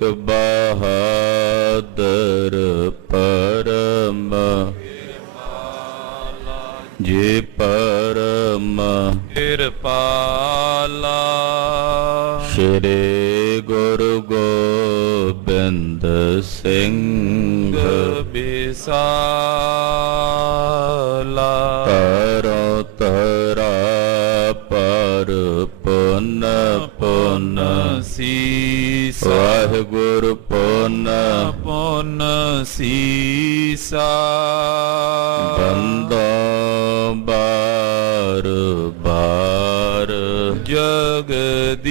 ਏਕ ਬਹਾਦਰ ਪਰਮ ਜੇ ਪਰਮ ਕਿਰਪਾਲਾ। ਸ਼੍ਰੀ ਗੁਰੂ ਗੋਬਿੰਦ ਸਿੰਘ ਬਿਸਾਲਾ। ਤਰੋ ਤਰਾ ਪਰ ਪੁਨ ਪੁਨ ਸੀਸਾ। ਵਾਹਿਗੁਰੂ ਪੁਨ ਪੁਨ ਸੀਸਾ। ਬੰਦੋ ਬਾਰ ਬਾਰ ਜਗਦੀਸਾ।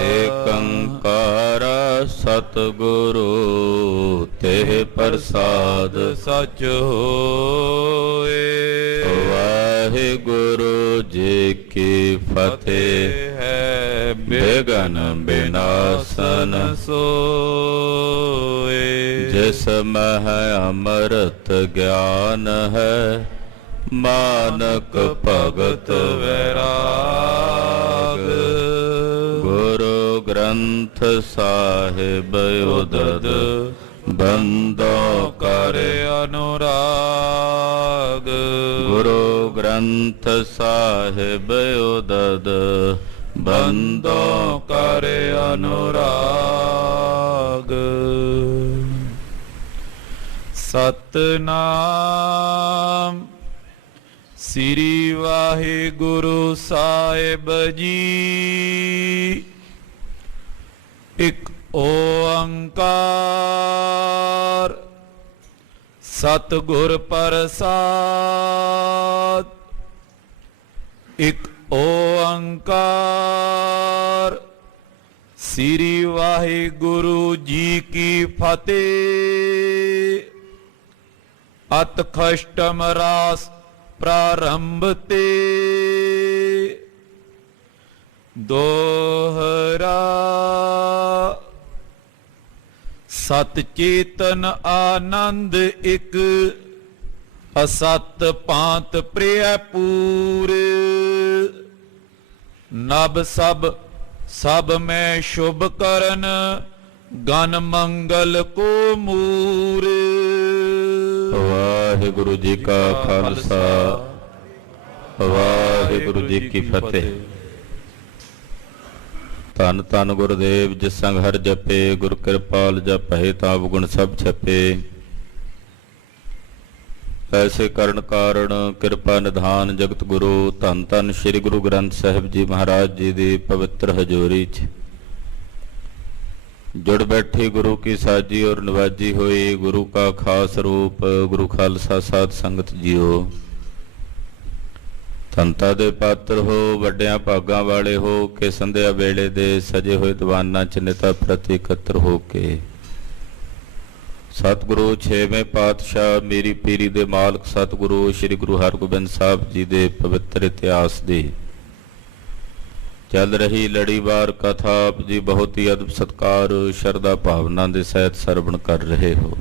ਏਕ ਓੰਕਾਰ ਸਤਿਗੁਰੂ ਤੇ ਪ੍ਰਸਾਦ ਸਚ ਹੋਏ। ਵਾਹਿਗੁਰੂ ਜੀ ਕੀ ਫਤਿਹ। ਹੈ ਬਿਘਨ ਬਿਨਾਸਨ ਸੋਏ। ਜਿਸ ਮਹਿ ਅੰਮ੍ਰਿਤ ਗਿਆਨ ਹੈ ਮਾਨਕ ਭਗਤ ਵੈਰਾਗ। ਗੁਰੂ ਗ੍ਰੰਥ ਸਾਹਿਬ ਉਦਦ ਬੰਦੋ ਕਰ ਅਨੁਰਾਗ। ਗੁਰੂ ਗ੍ਰੰਥ ਸਾਹਿਬ ਉਦਦ ਬੰਦੋ ਕਰ ਅਨੁਰਾਗ। ਸਤਨਾਮ ਸ੍ਰੀ ਵਾਹਿਗੁਰੂ ਸਾਹਿਬ ਜੀ। ਇਕ ਓੰਕਾਰ ਸਤਿਗੁਰ ਪ੍ਰਸਾਦ। ਇਕ ਓੰਕਾਰ ਸ੍ਰੀ ਵਾਹਿਗੁਰੂ ਜੀ ਕੀ ਫਤਿਹ। ਅਤ ਖਸ਼ਟਮ ਰਾਸ ਪ੍ਰਾਰੰਭ ਤੇ ਦੋਹਰਾ। ਸਤ ਚੇਤਨ ਆਨੰਦ ਇਕ ਅਸਤ ਪਾਂਤ ਪ੍ਰਿਯ ਪੂਰ। ਨਭ ਸਭ ਮੈਂ ਸ਼ੁਭ ਕਰਨ ਗਨ ਮੰਗਲ ਕੋ ਮੂਰ। ਵਾਹਿਗੁਰੂ ਜੀ ਕਾ ਖਾਲਸਾ ਵਾਹਿਗੁਰੂ ਜੀ ਕੀ ਫਤਿਹ। ਧੰਨ ਧੰਨ ਗੁਰਦੇਵ ਜਿਸ ਸੰਗ ਹਰ ਜਪੇ ਗੁਰ ਕਿਰਪਾਲ ਜਪਹਿ ਤਾਪ ਗੁਣ ਸਭ ਛਪੇ। ਐਸੇ ਕਰਨ ਕਾਰਣ ਕਿਰਪਾ ਨਿਧਾਨ ਜਗਤ ਗੁਰੂ ਧੰਨ ਧੰਨ ਸ੍ਰੀ ਗੁਰੂ ਗ੍ਰੰਥ ਸਾਹਿਬ ਜੀ ਮਹਾਰਾਜ ਜੀ ਦੀ ਪਵਿੱਤਰ ਹਜ਼ੂਰੀ 'ਚ ਜੁੜ ਬੈਠੇ ਗੁਰੂ ਕੀ ਸਾਜੀ ਔਰ ਨਵਾਜੀ ਹੋਈ ਗੁਰੂ ਕਾ ਖਾਸ ਰੂਪ ਗੁਰੂ ਖਾਲਸਾ ਸਾਧ ਸੰਗਤ ਜੀਓ। ਧੰਤਾ ਦੇ ਪਾਤਰ ਹੋ, ਵੱਡਿਆਂ ਭਾਗਾਂ ਵਾਲੇ ਹੋ ਕੇ ਸੰਧਿਆ ਵੇਲੇ ਦੇ ਸਜੇ ਹੋਏ ਦੀਵਾਨਾਂ 'ਚ ਨਿਤਾ ਪ੍ਰਤੀ ਇਕੱਤਰ ਹੋ ਕੇ ਸਤਿਗੁਰੂ ਛੇਵੇਂ ਪਾਤਸ਼ਾਹ ਮੇਰੀ ਪੀਰੀ ਦੇ ਮਾਲਕ ਸਤਿਗੁਰੂ ਸ੍ਰੀ ਗੁਰੂ ਹਰਗੋਬਿੰਦ ਸਾਹਿਬ ਜੀ ਦੇ ਪਵਿੱਤਰ ਇਤਿਹਾਸ ਦੀ ਚੱਲ ਰਹੀ ਲੜੀਵਾਰ ਕਥਾ ਆਪ ਜੀ ਬਹੁਤ ਹੀ ਅਦਬ ਸਤਕਾਰ ਸ਼ਰਧਾ ਭਾਵਨਾ ਦੇ ਸਹਿਤ ਸਰਵਣ ਕਰ ਰਹੇ ਹੋ।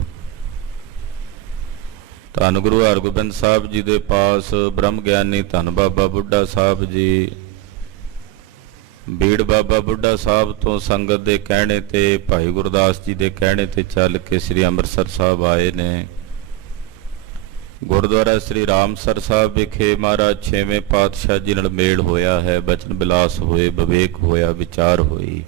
ਧੰਨ ਗੁਰੂ ਹਰਗੋਬਿੰਦ ਸਾਹਿਬ ਜੀ ਦੇ ਪਾਸ ਬ੍ਰਹਮ ਗਿਆਨੀ ਧੰਨ ਬਾਬਾ ਬੁੱਢਾ ਸਾਹਿਬ ਜੀ ਬੀੜ ਬਾਬਾ ਬੁੱਢਾ ਸਾਹਿਬ ਤੋਂ ਸੰਗਤ ਦੇ ਕਹਿਣੇ ਤੇ ਭਾਈ ਗੁਰਦਾਸ ਜੀ ਦੇ ਕਹਿਣੇ ਤੇ ਚੱਲ ਕੇ ਸ੍ਰੀ ਅੰਮ੍ਰਿਤਸਰ ਸਾਹਿਬ ਆਏ ਨੇ। ਗੁਰਦੁਆਰਾ ਸ੍ਰੀ ਰਾਮਸਰ ਸਾਹਿਬ ਵਿਖੇ ਮਹਾਰਾਜ ਛੇਵੇਂ ਪਾਤਸ਼ਾਹ ਜੀ ਨਾਲ ਮੇਲ ਹੋਇਆ ਹੈ। ਬਚਨ ਬਿਲਾਸ ਹੋਏ, ਵਿਵੇਕ ਹੋਇਆ, ਵਿਚਾਰ ਹੋਈ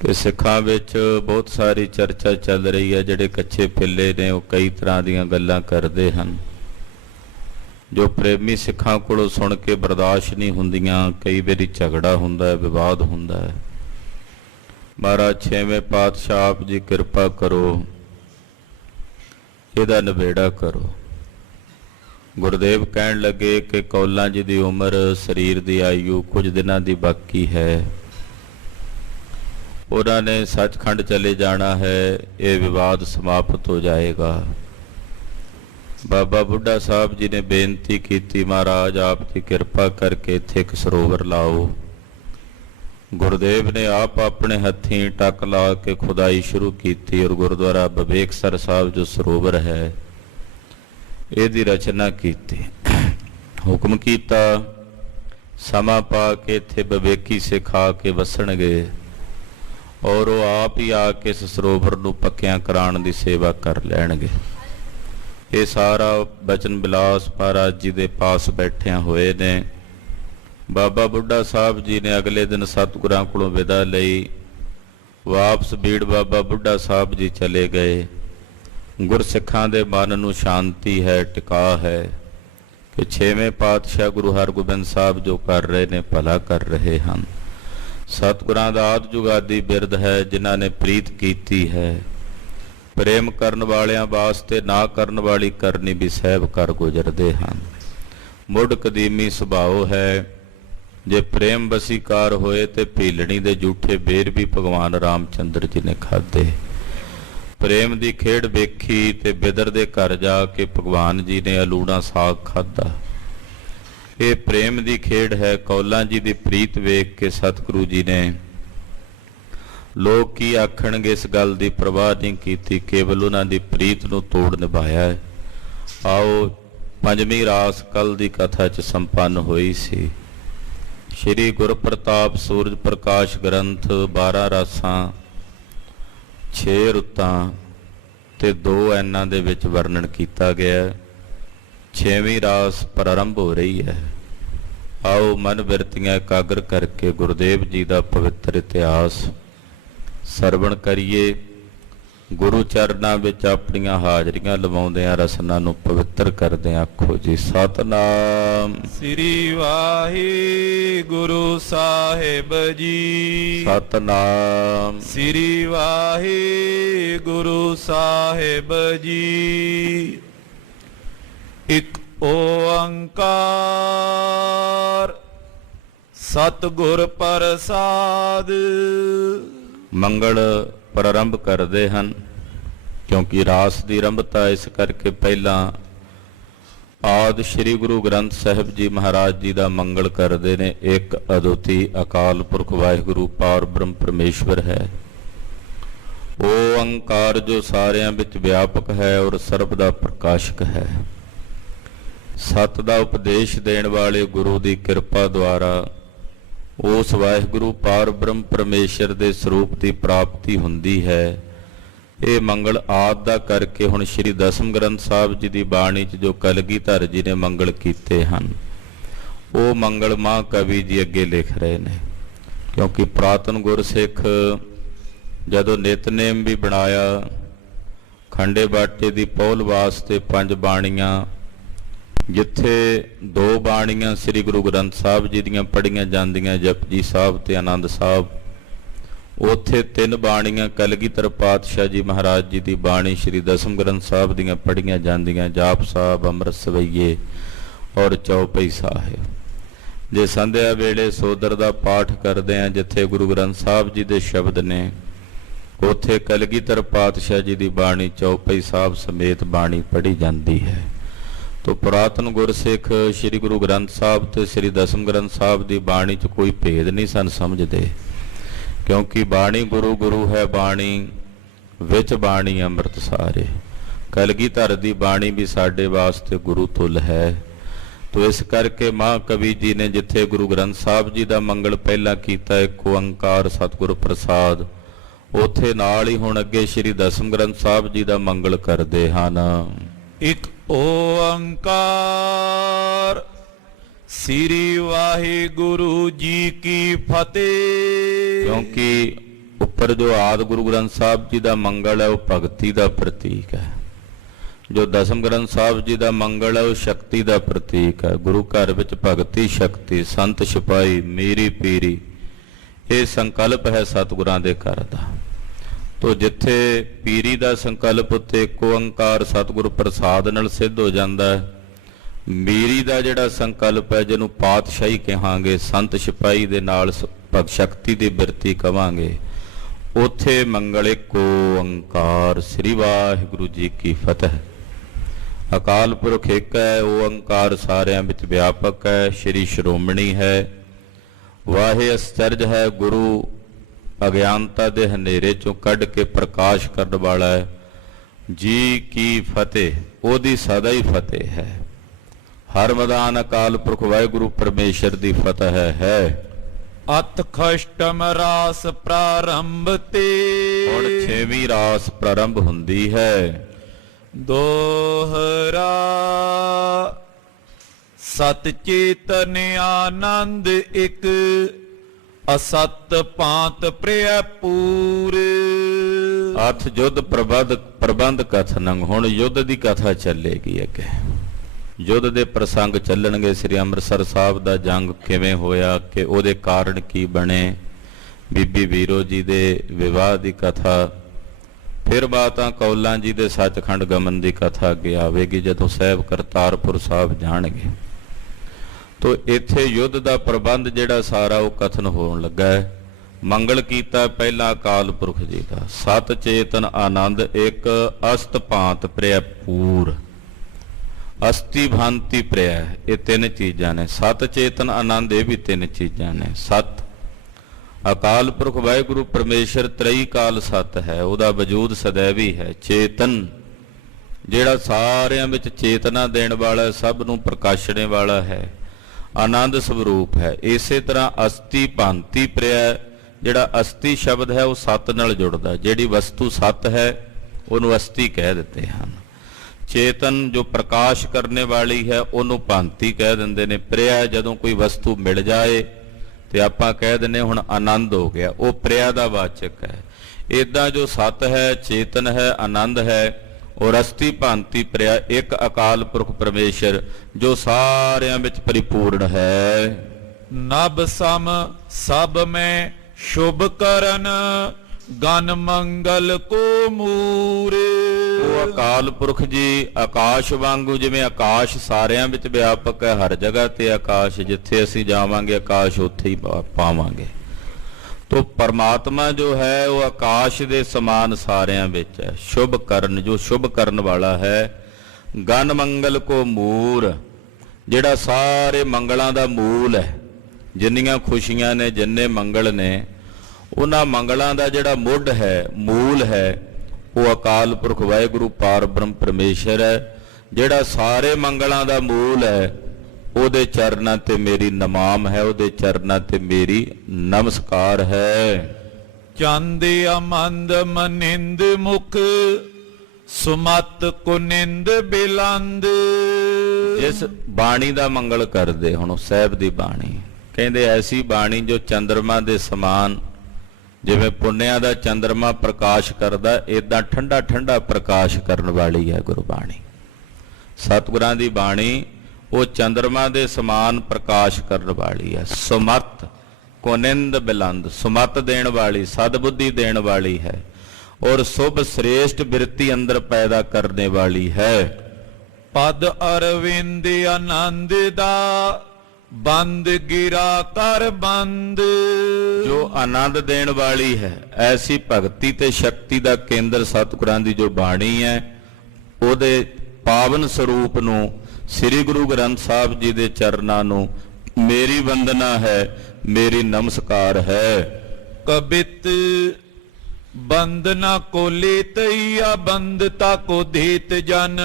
ਕਿ ਸਿੱਖਾਂ ਵਿੱਚ ਬਹੁਤ ਸਾਰੀ ਚਰਚਾ ਚੱਲ ਰਹੀ ਹੈ। ਜਿਹੜੇ ਕੱਚੇ ਪਿੱਲੇ ਨੇ ਉਹ ਕਈ ਤਰ੍ਹਾਂ ਦੀਆਂ ਗੱਲਾਂ ਕਰਦੇ ਹਨ ਜੋ ਪ੍ਰੇਮੀ ਸਿੱਖਾਂ ਕੋਲੋਂ ਸੁਣ ਕੇ ਬਰਦਾਸ਼ਤ ਨਹੀਂ ਹੁੰਦੀਆਂ। ਕਈ ਵਾਰੀ ਝਗੜਾ ਹੁੰਦਾ ਹੈ, ਵਿਵਾਦ ਹੁੰਦਾ ਹੈ। ਮਹਾਰਾਜ ਛੇਵੇਂ ਪਾਤਸ਼ਾਹ ਆਪ ਜੀ ਕਿਰਪਾ ਕਰੋ, ਇਹਦਾ ਨਿਬੇੜਾ ਕਰੋ। ਗੁਰਦੇਵ ਕਹਿਣ ਲੱਗੇ ਕਿ ਕੌਲਾਂ ਜੀ ਦੀ ਉਮਰ, ਸਰੀਰ ਦੀ ਆਯੂ ਕੁਝ ਦਿਨਾਂ ਦੀ ਬਾਕੀ ਹੈ। ਉਹਨਾਂ ਨੇ ਸੱਚਖੰਡ ਚਲੇ ਜਾਣਾ ਹੈ। ਇਹ ਵਿਵਾਦ ਸਮਾਪਤ ਹੋ ਜਾਏਗਾ। ਬਾਬਾ ਬੁੱਢਾ ਸਾਹਿਬ ਜੀ ਨੇ ਬੇਨਤੀ ਕੀਤੀ, ਮਹਾਰਾਜ ਆਪ ਦੀ ਕਿਰਪਾ ਕਰਕੇ ਇੱਥੇ ਇੱਕ ਸਰੋਵਰ ਲਾਓ। ਗੁਰਦੇਵ ਨੇ ਆਪ ਆਪਣੇ ਹੱਥੀਂ ਟੱਕ ਲਾ ਕੇ ਖੁਦਾਈ ਸ਼ੁਰੂ ਕੀਤੀ ਔਰ ਗੁਰਦੁਆਰਾ ਵਿਵੇਕਸਰ ਸਾਹਿਬ ਜੋ ਸਰੋਵਰ ਹੈ ਇਹਦੀ ਰਚਨਾ ਕੀਤੀ। ਹੁਕਮ ਕੀਤਾ ਸਮਾਂ ਪਾ ਕੇ ਇੱਥੇ ਵਿਵੇਕੀ ਸਿੱਖ ਆ ਕੇ ਵਸਣਗੇ ਔਰ ਉਹ ਆਪ ਹੀ ਆ ਕੇ ਇਸ ਸਰੋਵਰ ਨੂੰ ਪੱਕਿਆਂ ਕਰਾਉਣ ਦੀ ਸੇਵਾ ਕਰ ਲੈਣਗੇ। ਇਹ ਸਾਰਾ ਬਚਨ ਬਿਲਾਸ ਮਹਾਰਾਜ ਜੀ ਦੇ ਪਾਸ ਬੈਠਿਆਂ ਹੋਏ ਨੇ। ਬਾਬਾ ਬੁੱਢਾ ਸਾਹਿਬ ਜੀ ਨੇ ਅਗਲੇ ਦਿਨ ਸਤਿਗੁਰਾਂ ਕੋਲੋਂ ਵਿਦਾ ਲਈ। ਵਾਪਸ ਬੀੜ ਬਾਬਾ ਬੁੱਢਾ ਸਾਹਿਬ ਜੀ ਚਲੇ ਗਏ। ਗੁਰਸਿੱਖਾਂ ਦੇ ਮਨ ਨੂੰ ਸ਼ਾਂਤੀ ਹੈ, ਟਿਕਾ ਹੈ ਕਿ ਛੇਵੇਂ ਪਾਤਸ਼ਾਹ ਗੁਰੂ ਹਰਗੋਬਿੰਦ ਸਾਹਿਬ ਜੋ ਕਰ ਰਹੇ ਨੇ ਭਲਾ ਕਰ ਰਹੇ ਹਨ। ਸਤਿਗੁਰਾਂ ਦਾ ਆਦਿ ਜੁਗਾਦੀ ਬਿਰਦ ਹੈ ਜਿਨ੍ਹਾਂ ਨੇ ਪ੍ਰੀਤ ਕੀਤੀ ਹੈ। ਪ੍ਰੇਮ ਕਰਨ ਵਾਲਿਆਂ ਵਾਸਤੇ ਨਾ ਕਰਨ ਵਾਲੀ ਕਰਨੀ ਵੀ ਸਹਿਬ ਕਰ ਗੁਜ਼ਰਦੇ ਹਨ। ਮੁੱਢ ਕਦੀਮੀ ਸੁਭਾਅ ਹੈ। ਜੇ ਪ੍ਰੇਮ ਵਸੀਕਾਰ ਹੋਏ ਤੇ ਭੀਲਣੀ ਦੇ ਜੂਠੇ ਬੇਰ ਵੀ ਭਗਵਾਨ ਰਾਮਚੰਦਰ ਜੀ ਨੇ ਖਾਧੇ। ਪ੍ਰੇਮ ਦੀ ਖੇਡ ਵੇਖੀ ਤੇ ਬਿਦਰ ਦੇ ਘਰ ਜਾ ਕੇ ਭਗਵਾਨ ਜੀ ਨੇ ਅਲੂਣਾ ਸਾਗ ਖਾਧਾ। ਇਹ ਪ੍ਰੇਮ ਦੀ ਖੇਡ ਹੈ। ਕੌਲਾਂ ਜੀ ਦੀ ਪ੍ਰੀਤ ਵੇਖ ਕੇ ਸਤਿਗੁਰੂ ਜੀ ਨੇ ਲੋਕ ਕੀ ਆਖਣਗੇ ਇਸ ਗੱਲ ਦੀ ਪਰਵਾਹ ਨਹੀਂ ਕੀਤੀ, ਕੇਵਲ ਉਹਨਾਂ ਦੀ ਪ੍ਰੀਤ ਨੂੰ ਤੋੜ ਨਿਭਾਇਆ ਹੈ। ਆਓ ਪੰਜਵੀਂ ਰਾਸ ਕੱਲ ਦੀ ਕਥਾ 'ਚ ਸੰਪੰਨ ਹੋਈ ਸੀ। ਸ਼੍ਰੀ ਗੁਰਪ੍ਰਤਾਪ ਸੂਰਜ ਪ੍ਰਕਾਸ਼ ਗ੍ਰੰਥ 12 ਰਾਸਾਂ 6 ਰੁੱਤਾਂ ਤੇ 2 ਐਨਾਂ ਦੇ ਵਿੱਚ ਵਰਣਨ ਕੀਤਾ ਗਿਆ। 6ਵੀਂ ਰਾਸ ਪ੍ਰਾਰੰਭ ਹੋ ਰਹੀ ਹੈ। ਆਓ ਮਨ ਬਿਰਤੀਆਂ ਇਕਾਗਰ ਕਰਕੇ ਗੁਰਦੇਵ ਜੀ ਦਾ ਪਵਿੱਤਰ ਇਤਿਹਾਸ ਸਰਵਣ ਕਰੀਏ। ਗੁਰੂ ਚਰਨਾਂ ਵਿੱਚ ਆਪਣੀਆਂ ਹਾਜ਼ਰੀਆਂ ਲਵਾਉਂਦਿਆਂ ਰਸਨਾ ਨੂੰ ਪਵਿੱਤਰ ਕਰਦੇ ਆਖੋ ਜੀ ਸਤਨਾਮ ਸ੍ਰੀ ਵਾਹਿਗੁਰੂ ਸਾਹਿਬ ਜੀ। ਸਤਨਾਮ ਸ੍ਰੀ ਵਾਹਿਗੁਰੂ ਸਾਹਿਬ ਜੀ। ਇਕ ਓੰਕਾਰ ਸਤਿਗੁਰ ਪ੍ਰਸਾਦ। ਮੰਗਲ ਪ੍ਰਾਰੰਭ ਕਰਦੇ ਹਨ ਕਿਉਂਕਿ ਰਾਸ ਦੀ ਆਰੰਭਤਾ ਇਸ ਕਰਕੇ ਪਹਿਲਾਂ ਆਦਿ ਸ੍ਰੀ ਗੁਰੂ ਗ੍ਰੰਥ ਸਾਹਿਬ ਜੀ ਮਹਾਰਾਜ ਜੀ ਦਾ ਮੰਗਲ ਕਰਦੇ ਨੇ। ਇੱਕ ਅਦੁੱਤੀ ਅਕਾਲ ਪੁਰਖ ਵਾਹਿਗੁਰੂ ਪਾਰ ਬ੍ਰਹਮ ਪਰਮੇਸ਼ਵਰ ਹੈ। ਓੰਕਾਰ ਜੋ ਸਾਰਿਆਂ ਵਿੱਚ ਵਿਆਪਕ ਹੈ ਔਰ ਸਰਬ ਦਾ ਪ੍ਰਕਾਸ਼ਕ ਹੈ। ਸਤ ਦਾ ਉਪਦੇਸ਼ ਦੇਣ ਵਾਲੇ ਗੁਰੂ ਦੀ ਕਿਰਪਾ ਦੁਆਰਾ ਉਸ ਵਾਹਿਗੁਰੂ ਪਾਰ ਬ੍ਰਹਮ ਪਰਮੇਸ਼ਰ ਦੇ ਸਰੂਪ ਦੀ ਪ੍ਰਾਪਤੀ ਹੁੰਦੀ ਹੈ। ਇਹ ਮੰਗਲ ਆਦਿ ਦਾ ਕਰਕੇ ਹੁਣ ਸ੍ਰੀ ਦਸਮ ਗ੍ਰੰਥ ਸਾਹਿਬ ਜੀ ਦੀ ਬਾਣੀ 'ਚ ਜੋ ਕਲਗੀਧਰ ਜੀ ਨੇ ਮੰਗਲ ਕੀਤੇ ਹਨ ਉਹ ਮੰਗਲ ਮਹਾਂਕਵੀ ਜੀ ਅੱਗੇ ਲਿਖ ਰਹੇ ਨੇ। ਕਿਉਂਕਿ ਪੁਰਾਤਨ ਗੁਰਸਿੱਖ ਜਦੋਂ ਨਿਤਨੇਮ ਵੀ ਬਣਾਇਆ, ਖੰਡੇ ਬਾਟੇ ਦੀ ਪਹੁਲ ਵਾਸਤੇ 5 ਬਾਣੀਆਂ, ਜਿੱਥੇ 2 ਬਾਣੀਆਂ ਸ੍ਰੀ ਗੁਰੂ ਗ੍ਰੰਥ ਸਾਹਿਬ ਜੀ ਦੀਆਂ ਪੜ੍ਹੀਆਂ ਜਾਂਦੀਆਂ ਜਪਜੀ ਸਾਹਿਬ ਤੇ ਆਨੰਦ ਸਾਹਿਬ, ਉੱਥੇ 3 ਬਾਣੀਆਂ ਕਲਗੀਧਰ ਪਾਤਸ਼ਾਹ ਜੀ ਮਹਾਰਾਜ ਜੀ ਦੀ ਬਾਣੀ ਸ੍ਰੀ ਦਸਮ ਗ੍ਰੰਥ ਸਾਹਿਬ ਦੀਆਂ ਪੜ੍ਹੀਆਂ ਜਾਂਦੀਆਂ ਜਾਪ ਸਾਹਿਬ, ਅੰਮ੍ਰਿਤ ਸਵਈਏ ਔਰ ਚੌਪਈ ਸਾਹਿਬ। ਜੇ ਸੰਧਿਆ ਵੇਲੇ ਸੋਦਰ ਦਾ ਪਾਠ ਕਰਦੇ ਆ ਜਿੱਥੇ ਗੁਰੂ ਗ੍ਰੰਥ ਸਾਹਿਬ ਜੀ ਦੇ ਸ਼ਬਦ ਨੇ, ਉੱਥੇ ਕਲਗੀਧਰ ਪਾਤਸ਼ਾਹ ਜੀ ਦੀ ਬਾਣੀ ਚੌਪਈ ਸਾਹਿਬ ਸਮੇਤ ਬਾਣੀ ਪੜ੍ਹੀ ਜਾਂਦੀ ਹੈ। ਤੋ ਪੁਰਾਤਨ ਗੁਰਸਿੱਖ ਸ੍ਰੀ ਗੁਰੂ ਗ੍ਰੰਥ ਸਾਹਿਬ ਤੇ ਸ੍ਰੀ ਦਸਮ ਗ੍ਰੰਥ ਸਾਹਿਬ ਦੀ ਬਾਣੀ 'ਚ ਕੋਈ ਭੇਦ ਨਹੀਂ ਸਨ ਸਮਝਦੇ, ਕਿਉਂਕਿ ਬਾਣੀ ਗੁਰੂ ਗੁਰੂ ਹੈ, ਬਾਣੀ ਵਿੱਚ ਬਾਣੀ ਅੰਮ੍ਰਿਤ ਸਾਰੇ। ਕਲਗੀਧਰ ਦੀ ਬਾਣੀ ਵੀ ਸਾਡੇ ਵਾਸਤੇ ਗੁਰੂ ਤੁਲ ਹੈ। ਤੋ ਇਸ ਕਰਕੇ ਮਹਾਂਕਵੀ ਜੀ ਨੇ ਜਿੱਥੇ ਗੁਰੂ ਗ੍ਰੰਥ ਸਾਹਿਬ ਜੀ ਦਾ ਮੰਗਲ ਪਹਿਲਾਂ ਕੀਤਾ ਇੱਕ ਓੰਕਾਰ ਸਤਿਗੁਰ ਪ੍ਰਸਾਦ, ਉੱਥੇ ਨਾਲ ਹੀ ਹੁਣ ਅੱਗੇ ਸ੍ਰੀ ਦਸਮ ਗ੍ਰੰਥ ਸਾਹਿਬ ਜੀ ਦਾ ਮੰਗਲ ਕਰਦੇ ਹਨ। ਇਕ ਓੰਕਾਰ ਸ੍ਰੀ ਵਾਹਿਗੁਰੂ ਜੀ ਕੀ ਫਤਿਹ। ਕਿਉਂਕਿ ਉੱਪਰ ਜੋ ਆਦਿ ਗੁਰੂ ਗ੍ਰੰਥ ਸਾਹਿਬ ਜੀ ਦਾ ਮੰਗਲ ਹੈ ਉਹ ਭਗਤੀ ਦਾ ਪ੍ਰਤੀਕ ਹੈ। ਜੋ ਦਸਮ ਗ੍ਰੰਥ ਸਾਹਿਬ ਜੀ ਦਾ ਮੰਗਲ ਹੈ ਉਹ ਸ਼ਕਤੀ ਦਾ ਪ੍ਰਤੀਕ ਹੈ। ਗੁਰੂ ਘਰ ਵਿੱਚ ਭਗਤੀ ਸ਼ਕਤੀ, ਸੰਤ ਸਿਪਾਹੀ, ਮੀਰੀ ਪੀਰੀ, ਇਹ ਸੰਕਲਪ ਹੈ ਸਤਿਗੁਰਾਂ ਦੇ ਘਰ ਦਾ। ਤੋ ਜਿੱਥੇ ਪੀਰੀ ਦਾ ਸੰਕਲਪ ਉੱਤੇ ਇੱਕ ਓੰਕਾਰ ਸਤਿਗੁਰ ਪ੍ਰਸਾਦ ਨਾਲ ਸਿੱਧ ਹੋ ਜਾਂਦਾ ਹੈ, ਮੀਰੀ ਦਾ ਜਿਹੜਾ ਸੰਕਲਪ ਹੈ ਜਿਹਨੂੰ ਪਾਤਸ਼ਾਹੀ ਕਹਾਂਗੇ, ਸੰਤ ਸਿਪਾਹੀ ਦੇ ਨਾਲ ਭਗ ਸ਼ਕਤੀ ਦੀ ਬਿਰਤੀ ਕਵਾਂਗੇ, ਉੱਥੇ ਮੰਗਲ ਇੱਕ ਓੰਕਾਰ ਸ੍ਰੀ ਵਾਹਿਗੁਰੂ ਜੀ ਕੀ ਫਤਿਹ। ਅਕਾਲ ਪੁਰਖ ਇੱਕ ਹੈ, ਓੰਕਾਰ ਸਾਰਿਆਂ ਵਿੱਚ ਵਿਆਪਕ ਹੈ, ਸ਼੍ਰੀ ਸ਼੍ਰੋਮਣੀ ਹੈ, ਵਾਹੇ ਅਸਚਰਜ ਹੈ, ਗੁਰੂ ਅਗਿਆਨਤਾ ਦੇ ਹਨੇਰੇ ਚੋਂ ਕੱਢ ਕੇ ਪ੍ਰਕਾਸ਼ ਕਰਨ ਵਾਲਾ ਹੈ। ਜੀ ਕੀ ਫਤਿਹ, ਉਹਦੀ ਸਦਾ ਹੀ ਫਤਿਹ ਹੈ। ਹਰ ਮੈਦਾਨ ਅਕਾਲ ਪੁਰਖ ਵਾਹਿਗੁਰੂ ਪਰਮੇਸ਼ਰ ਦੀ ਫਤਿਹ ਹੈ। ਅਤ ਖਸ਼ਟਮ ਰਾਸ ਪ੍ਰਾਰੰਭ ਤੇ ਹੁਣ 6ਵੀਂ ਰਾਸ ਪ੍ਰਾਰੰਭ ਹੁੰਦੀ ਹੈ। ਦੋਹਰਾ ਸਤ ਚੇਤਨ ਆਨੰਦ ਇਕ ਅਸਤ ਪਾਂਤ ਪ੍ਰਿਯ ਪੂਰ। ਅਥ ਯੁੱਧ ਪ੍ਰਬੰਧ ਕਥਨੰ। ਹੁਣ ਯੁੱਧ ਦੀ ਕਥਾ ਚੱਲੇਗੀ ਅੱਗੇ। ਯੁੱਧ ਦੇ ਪ੍ਰਸੰਗ ਚੱਲਣਗੇ। ਸ੍ਰੀ ਅੰਮ੍ਰਿਤਸਰ ਸਾਹਿਬ ਦਾ ਜੰਗ ਕਿਵੇਂ ਹੋਇਆ, ਕਿ ਉਹਦੇ ਕਾਰਨ ਕੀ ਬਣੇ, ਬੀਬੀ ਵੀਰੋ ਜੀ ਦੇ ਵਿਵਾਹ ਦੀ ਕਥਾ, ਫਿਰ ਮਾਤਾ ਕੌਲਾਂ ਜੀ ਦੇ ਸੱਚਖੰਡ ਗਮਨ ਦੀ ਕਥਾ ਅੱਗੇ ਆਵੇਗੀ ਜਦੋਂ ਸਾਹਿਬ ਕਰਤਾਰਪੁਰ ਸਾਹਿਬ ਜਾਣਗੇ। ਤੋ ਇੱਥੇ ਯੁੱਧ ਦਾ ਪ੍ਰਬੰਧ ਜਿਹੜਾ ਸਾਰਾ ਉਹ ਕਥਨ ਹੋਣ ਲੱਗਾ ਹੈ। ਮੰਗਲ ਕੀਤਾ ਪਹਿਲਾ ਅਕਾਲ ਪੁਰਖ ਜੀ ਦਾ। ਸਤ ਚੇਤਨ ਆਨੰਦ ਇੱਕ ਅਸਤ ਭਾਂਤ ਪ੍ਰਿਯ ਪੂਰ। ਅਸਤੀ ਭਾਂਤੀ ਪ੍ਰਿਯ, ਇਹ ਤਿੰਨ ਚੀਜ਼ਾਂ ਨੇ। ਸਤ ਚੇਤਨ ਆਨੰਦ, ਇਹ ਵੀ ਤਿੰਨ ਚੀਜ਼ਾਂ ਨੇ। ਸਤ ਅਕਾਲ ਪੁਰਖ ਵਾਹਿਗੁਰੂ ਪਰਮੇਸ਼ਰ ਤ੍ਰਈ ਕਾਲ ਸਤ ਹੈ, ਉਹਦਾ ਵਜੂਦ ਸदैवी ਹੈ। ਚੇਤਨ ਜਿਹੜਾ ਸਾਰਿਆਂ ਵਿੱਚ ਚੇਤਨਾ ਦੇਣ ਵਾਲਾ, ਸਭ ਨੂੰ ਪ੍ਰਕਾਸ਼ਣੇ ਵਾਲਾ ਹੈ, ਆਨੰਦ ਸਰੂਪ ਹੈ। ਇਸੇ ਤਰ੍ਹਾਂ ਅਸਤੀ ਭਾਂਤੀ ਪ੍ਰਿਯ, ਜਿਹੜਾ ਅਸਤੀ ਸ਼ਬਦ ਹੈ ਉਹ ਸਤ ਨਾਲ ਜੁੜਦਾ। ਜਿਹੜੀ ਵਸਤੂ ਸਤ ਹੈ ਉਹਨੂੰ ਅਸਤੀ ਕਹਿ ਦਿੱਤੇ ਹਨ। ਚੇਤਨ ਜੋ ਪ੍ਰਕਾਸ਼ ਕਰਨੇ ਵਾਲੀ ਹੈ ਉਹਨੂੰ ਭਾਂਤੀ ਕਹਿ ਦਿੰਦੇ ਨੇ। ਪ੍ਰਿਯ ਜਦੋਂ ਕੋਈ ਵਸਤੂ ਮਿਲ ਜਾਏ ਤੇ ਆਪਾਂ ਕਹਿ ਦਿੰਦੇ ਹੁਣ ਆਨੰਦ ਹੋ ਗਿਆ, ਉਹ ਪ੍ਰਿਯ ਦਾ ਵਾਚਕ ਹੈ। ਇਦਾਂ ਜੋ ਸਤ ਹੈ, ਚੇਤਨ ਹੈ, ਆਨੰਦ ਹੈ ਔਰ ਅਸਤੀ ਭਾਂਤੀ ਪ੍ਰਿਯ, ਇੱਕ ਅਕਾਲ ਪੁਰਖ ਪਰਮੇਸ਼ਰ ਜੋ ਸਾਰਿਆਂ ਵਿੱਚ ਪਰਿਪੂਰਨ ਹੈ। ਨਭ ਸਮ ਸਭ ਮੈਂ ਸ਼ੁਭ ਕਰਨ ਗਨ ਮੰਗਲ ਕੋ ਮੂਰ। ਉਹ ਅਕਾਲ ਪੁਰਖ ਜੀ ਆਕਾਸ਼ ਵਾਂਗੂ, ਜਿਵੇਂ ਆਕਾਸ਼ ਸਾਰਿਆਂ ਵਿੱਚ ਵਿਆਪਕ ਹੈ, ਹਰ ਜਗ੍ਹਾ ਤੇ ਆਕਾਸ਼, ਜਿੱਥੇ ਅਸੀਂ ਜਾਵਾਂਗੇ ਆਕਾਸ਼ ਉੱਥੇ ਹੀ ਪਾਵਾਂਗੇ। ਤੋ ਪਰਮਾਤਮਾ ਜੋ ਹੈ ਉਹ ਆਕਾਸ਼ ਦੇ ਸਮਾਨ ਸਾਰਿਆਂ ਵਿੱਚ ਹੈ। ਸ਼ੁਭ ਕਰਨ, ਜੋ ਸ਼ੁਭ ਕਰਨ ਵਾਲਾ ਹੈ। ਗਨ ਮੰਗਲ ਕੋ ਮੂਰ, ਜਿਹੜਾ ਸਾਰੇ ਮੰਗਲਾਂ ਦਾ ਮੂਲ ਹੈ। ਜਿੰਨੀਆਂ ਖੁਸ਼ੀਆਂ ਨੇ, ਜਿੰਨੇ ਮੰਗਲ ਨੇ, ਉਹਨਾਂ ਮੰਗਲਾਂ ਦਾ ਜਿਹੜਾ ਮੁੱਢ ਹੈ, ਮੂਲ ਹੈ, ਉਹ ਅਕਾਲ ਪੁਰਖ ਵਾਹਿਗੁਰੂ ਪਾਰ ਬ੍ਰਹਮ ਪਰਮੇਸ਼ਰ ਹੈ। ਜਿਹੜਾ ਸਾਰੇ ਮੰਗਲਾਂ ਦਾ ਮੂਲ ਹੈ, ਉਹਦੇ ਚਰਨਾਂ ਤੇ ਮੇਰੀ ਨਮਾਮ ਹੈ, ਉਹਦੇ ਚਰਨਾਂ ਤੇ ਮੇਰੀ ਨਮਸਕਾਰ ਹੈ। ਚੰਦ ਅਮੰਦ ਮਨਿੰਦ ਮੁਖ ਸੁਮਤ ਕੁਨਿੰਦ ਬਿਲੰਦ। ਇਸ ਬਾਣੀ ਦਾ ਮੰਗਲ ਕਰਦੇ। ਹੁਣ ਸਾਹਿਬ ਦੀ ਬਾਣੀ ਕਹਿੰਦੇ ਐਸੀ ਬਾਣੀ ਜੋ ਚੰਦਰਮਾ ਦੇ ਸਮਾਨ, ਜਿਵੇਂ ਪੁੰਨਿਆਂ ਦਾ ਚੰਦਰਮਾ ਪ੍ਰਕਾਸ਼ ਕਰਦਾ, ਇਦਾਂ ਠੰਡਾ ਠੰਡਾ ਪ੍ਰਕਾਸ਼ ਕਰਨ ਵਾਲੀ ਹੈ ਗੁਰਬਾਣੀ। ਸਤਿਗੁਰਾਂ ਦੀ ਬਾਣੀ ਉਹ ਚੰਦਰਮਾ ਦੇ ਸਮਾਨ ਪ੍ਰਕਾਸ਼ ਕਰਨ ਵਾਲੀ ਹੈ। ਸੁਮਤ ਕੁਨਿੰਦ ਬਿਲੰਦ, ਸੁਮਤ ਦੇਣ ਵਾਲੀ, ਸਦਬੁੱਧੀ ਦੇਣ ਵਾਲੀ ਹੈ ਔਰ ਸੁਭ ਸ੍ਰੇਸ਼ਟ ਬਿਰਤੀ ਅੰਦਰ ਪੈਦਾ ਕਰਨੇ ਵਾਲੀ ਹੈ। ਪਦ ਅਰਵਿੰਦ ਆਨੰਦ ਦਾ ਬੰਦ ਗਿਰਾ ਕਰ ਬੰਦ। ਜੋ ਆਨੰਦ ਦੇਣ ਵਾਲੀ ਹੈ, ਐਸੀ ਭਗਤੀ ਤੇ ਸ਼ਕਤੀ ਦਾ ਕੇਂਦਰ ਸਤਿਗੁਰਾਂ ਦੀ ਜੋ ਬਾਣੀ ਹੈ, ਉਹਦੇ ਪਾਵਨ ਸਰੂਪ ਨੂੰ, ਸ੍ਰੀ ਗੁਰੂ ਗ੍ਰੰਥ ਸਾਹਿਬ ਜੀ ਦੇ ਚਰਨਾਂ ਨੂੰ ਮੇਰੀ ਵੰਦਨਾ ਹੈ, ਮੇਰੀ ਨਮਸਕਾਰ ਹੈ। ਕਬਿਤ ਬੰਦਨਾ ਕੋ ਲੇਤਈਆ ਬੰਦਤਾ ਕੋ ਦੇਤ ਜਨ।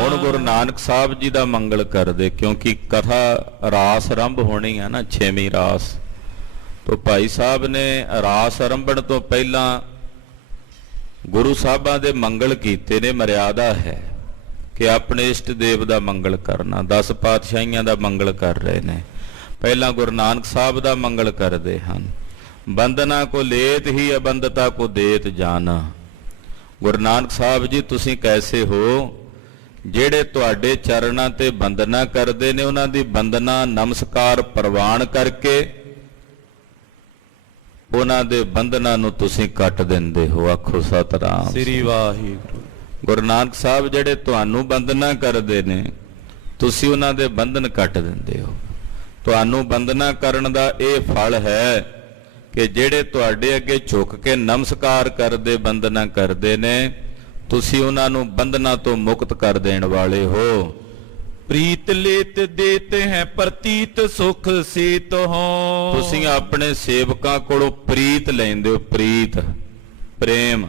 ਹੁਣ ਗੁਰੂ ਨਾਨਕ ਸਾਹਿਬ ਜੀ ਦਾ ਮੰਗਲ ਕਰਦੇ, ਕਿਉਂਕਿ ਕਥਾ ਰਾਸ ਆਰੰਭ ਹੋਣੀ ਹੈ ਨਾ, 6ਵੀਂ ਰਾਸ। ਤੋ ਭਾਈ ਸਾਹਿਬ ਨੇ ਰਾਸ ਆਰੰਭਣ ਤੋਂ ਪਹਿਲਾਂ ਗੁਰੂ ਸਾਹਿਬਾਂ ਦੇ ਮੰਗਲ ਕੀਤੇ ਨੇ। ਮਰਿਆਦਾ ਹੈ ਕਿ ਆਪਣੇ ਇਸ਼ਟ ਦੇਵ ਦਾ ਮੰਗਲ ਕਰਨਾ। 10 ਪਾਤਸ਼ਾਹੀਆਂ ਦਾ ਮੰਗਲ ਕਰ ਰਹੇ ਨੇ। ਪਹਿਲਾਂ ਗੁਰੂ ਨਾਨਕ ਸਾਹਿਬ ਦਾ ਮੰਗਲ ਕਰਦੇ ਹਨ। ਬੰਦਨਾ ਕੋ ਲੇਤ ਹੀ ਅਬੰਦਤਾ ਕੋ ਦੇਤ ਜਾਨ। ਗੁਰੂ ਨਾਨਕ ਸਾਹਿਬ ਜੀ ਤੁਸੀਂ ਕੈਸੇ ਹੋ? ਜਿਹੜੇ ਤੁਹਾਡੇ ਚਰਨਾਂ ਤੇ ਬੰਦਨਾ ਕਰਦੇ ਨੇ, ਉਹਨਾਂ ਦੀ ਬੰਦਨਾ ਨਮਸਕਾਰ ਪ੍ਰਵਾਨ ਕਰਕੇ ਉਹਨਾਂ ਦੇ ਬੰਧਨਾਂ ਨੂੰ ਤੁਸੀਂ ਕੱਟ ਦਿੰਦੇ ਹੋ। ਆਖੋ ਸਤਿਨਾਮ ਸ੍ਰੀ ਵਾਹਿਗੁਰੂ। ਗੁਰੂ ਨਾਨਕ ਸਾਹਿਬ ਜਿਹੜੇ ਤੁਹਾਨੂੰ ਬੰਧਨਾ ਕਰਦੇ ਨੇ, ਤੁਸੀਂ ਉਹਨਾਂ ਦੇ ਬੰਧਨ ਕੱਟ ਦਿੰਦੇ ਹੋ। ਤੁਹਾਨੂੰ ਬੰਧਨਾ ਕਰਨ ਦਾ ਇਹ ਫਲ ਹੈ ਕਿ ਜਿਹੜੇ ਤੁਹਾਡੇ ਅੱਗੇ ਝੁਕ ਕੇ ਨਮਸਕਾਰ ਕਰਦੇ, ਬੰਧਨਾ ਕਰਦੇ ਨੇ, ਤੁਸੀਂ ਉਹਨਾਂ ਨੂੰ ਬੰਧਨਾਂ ਤੋਂ ਮੁਕਤ ਕਰ ਦੇਣ ਵਾਲੇ ਹੋ। ਪ੍ਰੀਤ ਲੇਤ ਦੇਤੇ ਹੈ ਪ੍ਰਤੀਤ ਸੁਖ ਸੀਤ ਹੋ। ਤੁਸੀਂ ਆਪਣੇ ਸੇਵਕਾਂ ਕੋਲੋਂ ਪ੍ਰੀਤ ਲੈਂਦੇ ਹੋ, ਪ੍ਰੀਤ ਪ੍ਰੇਮ,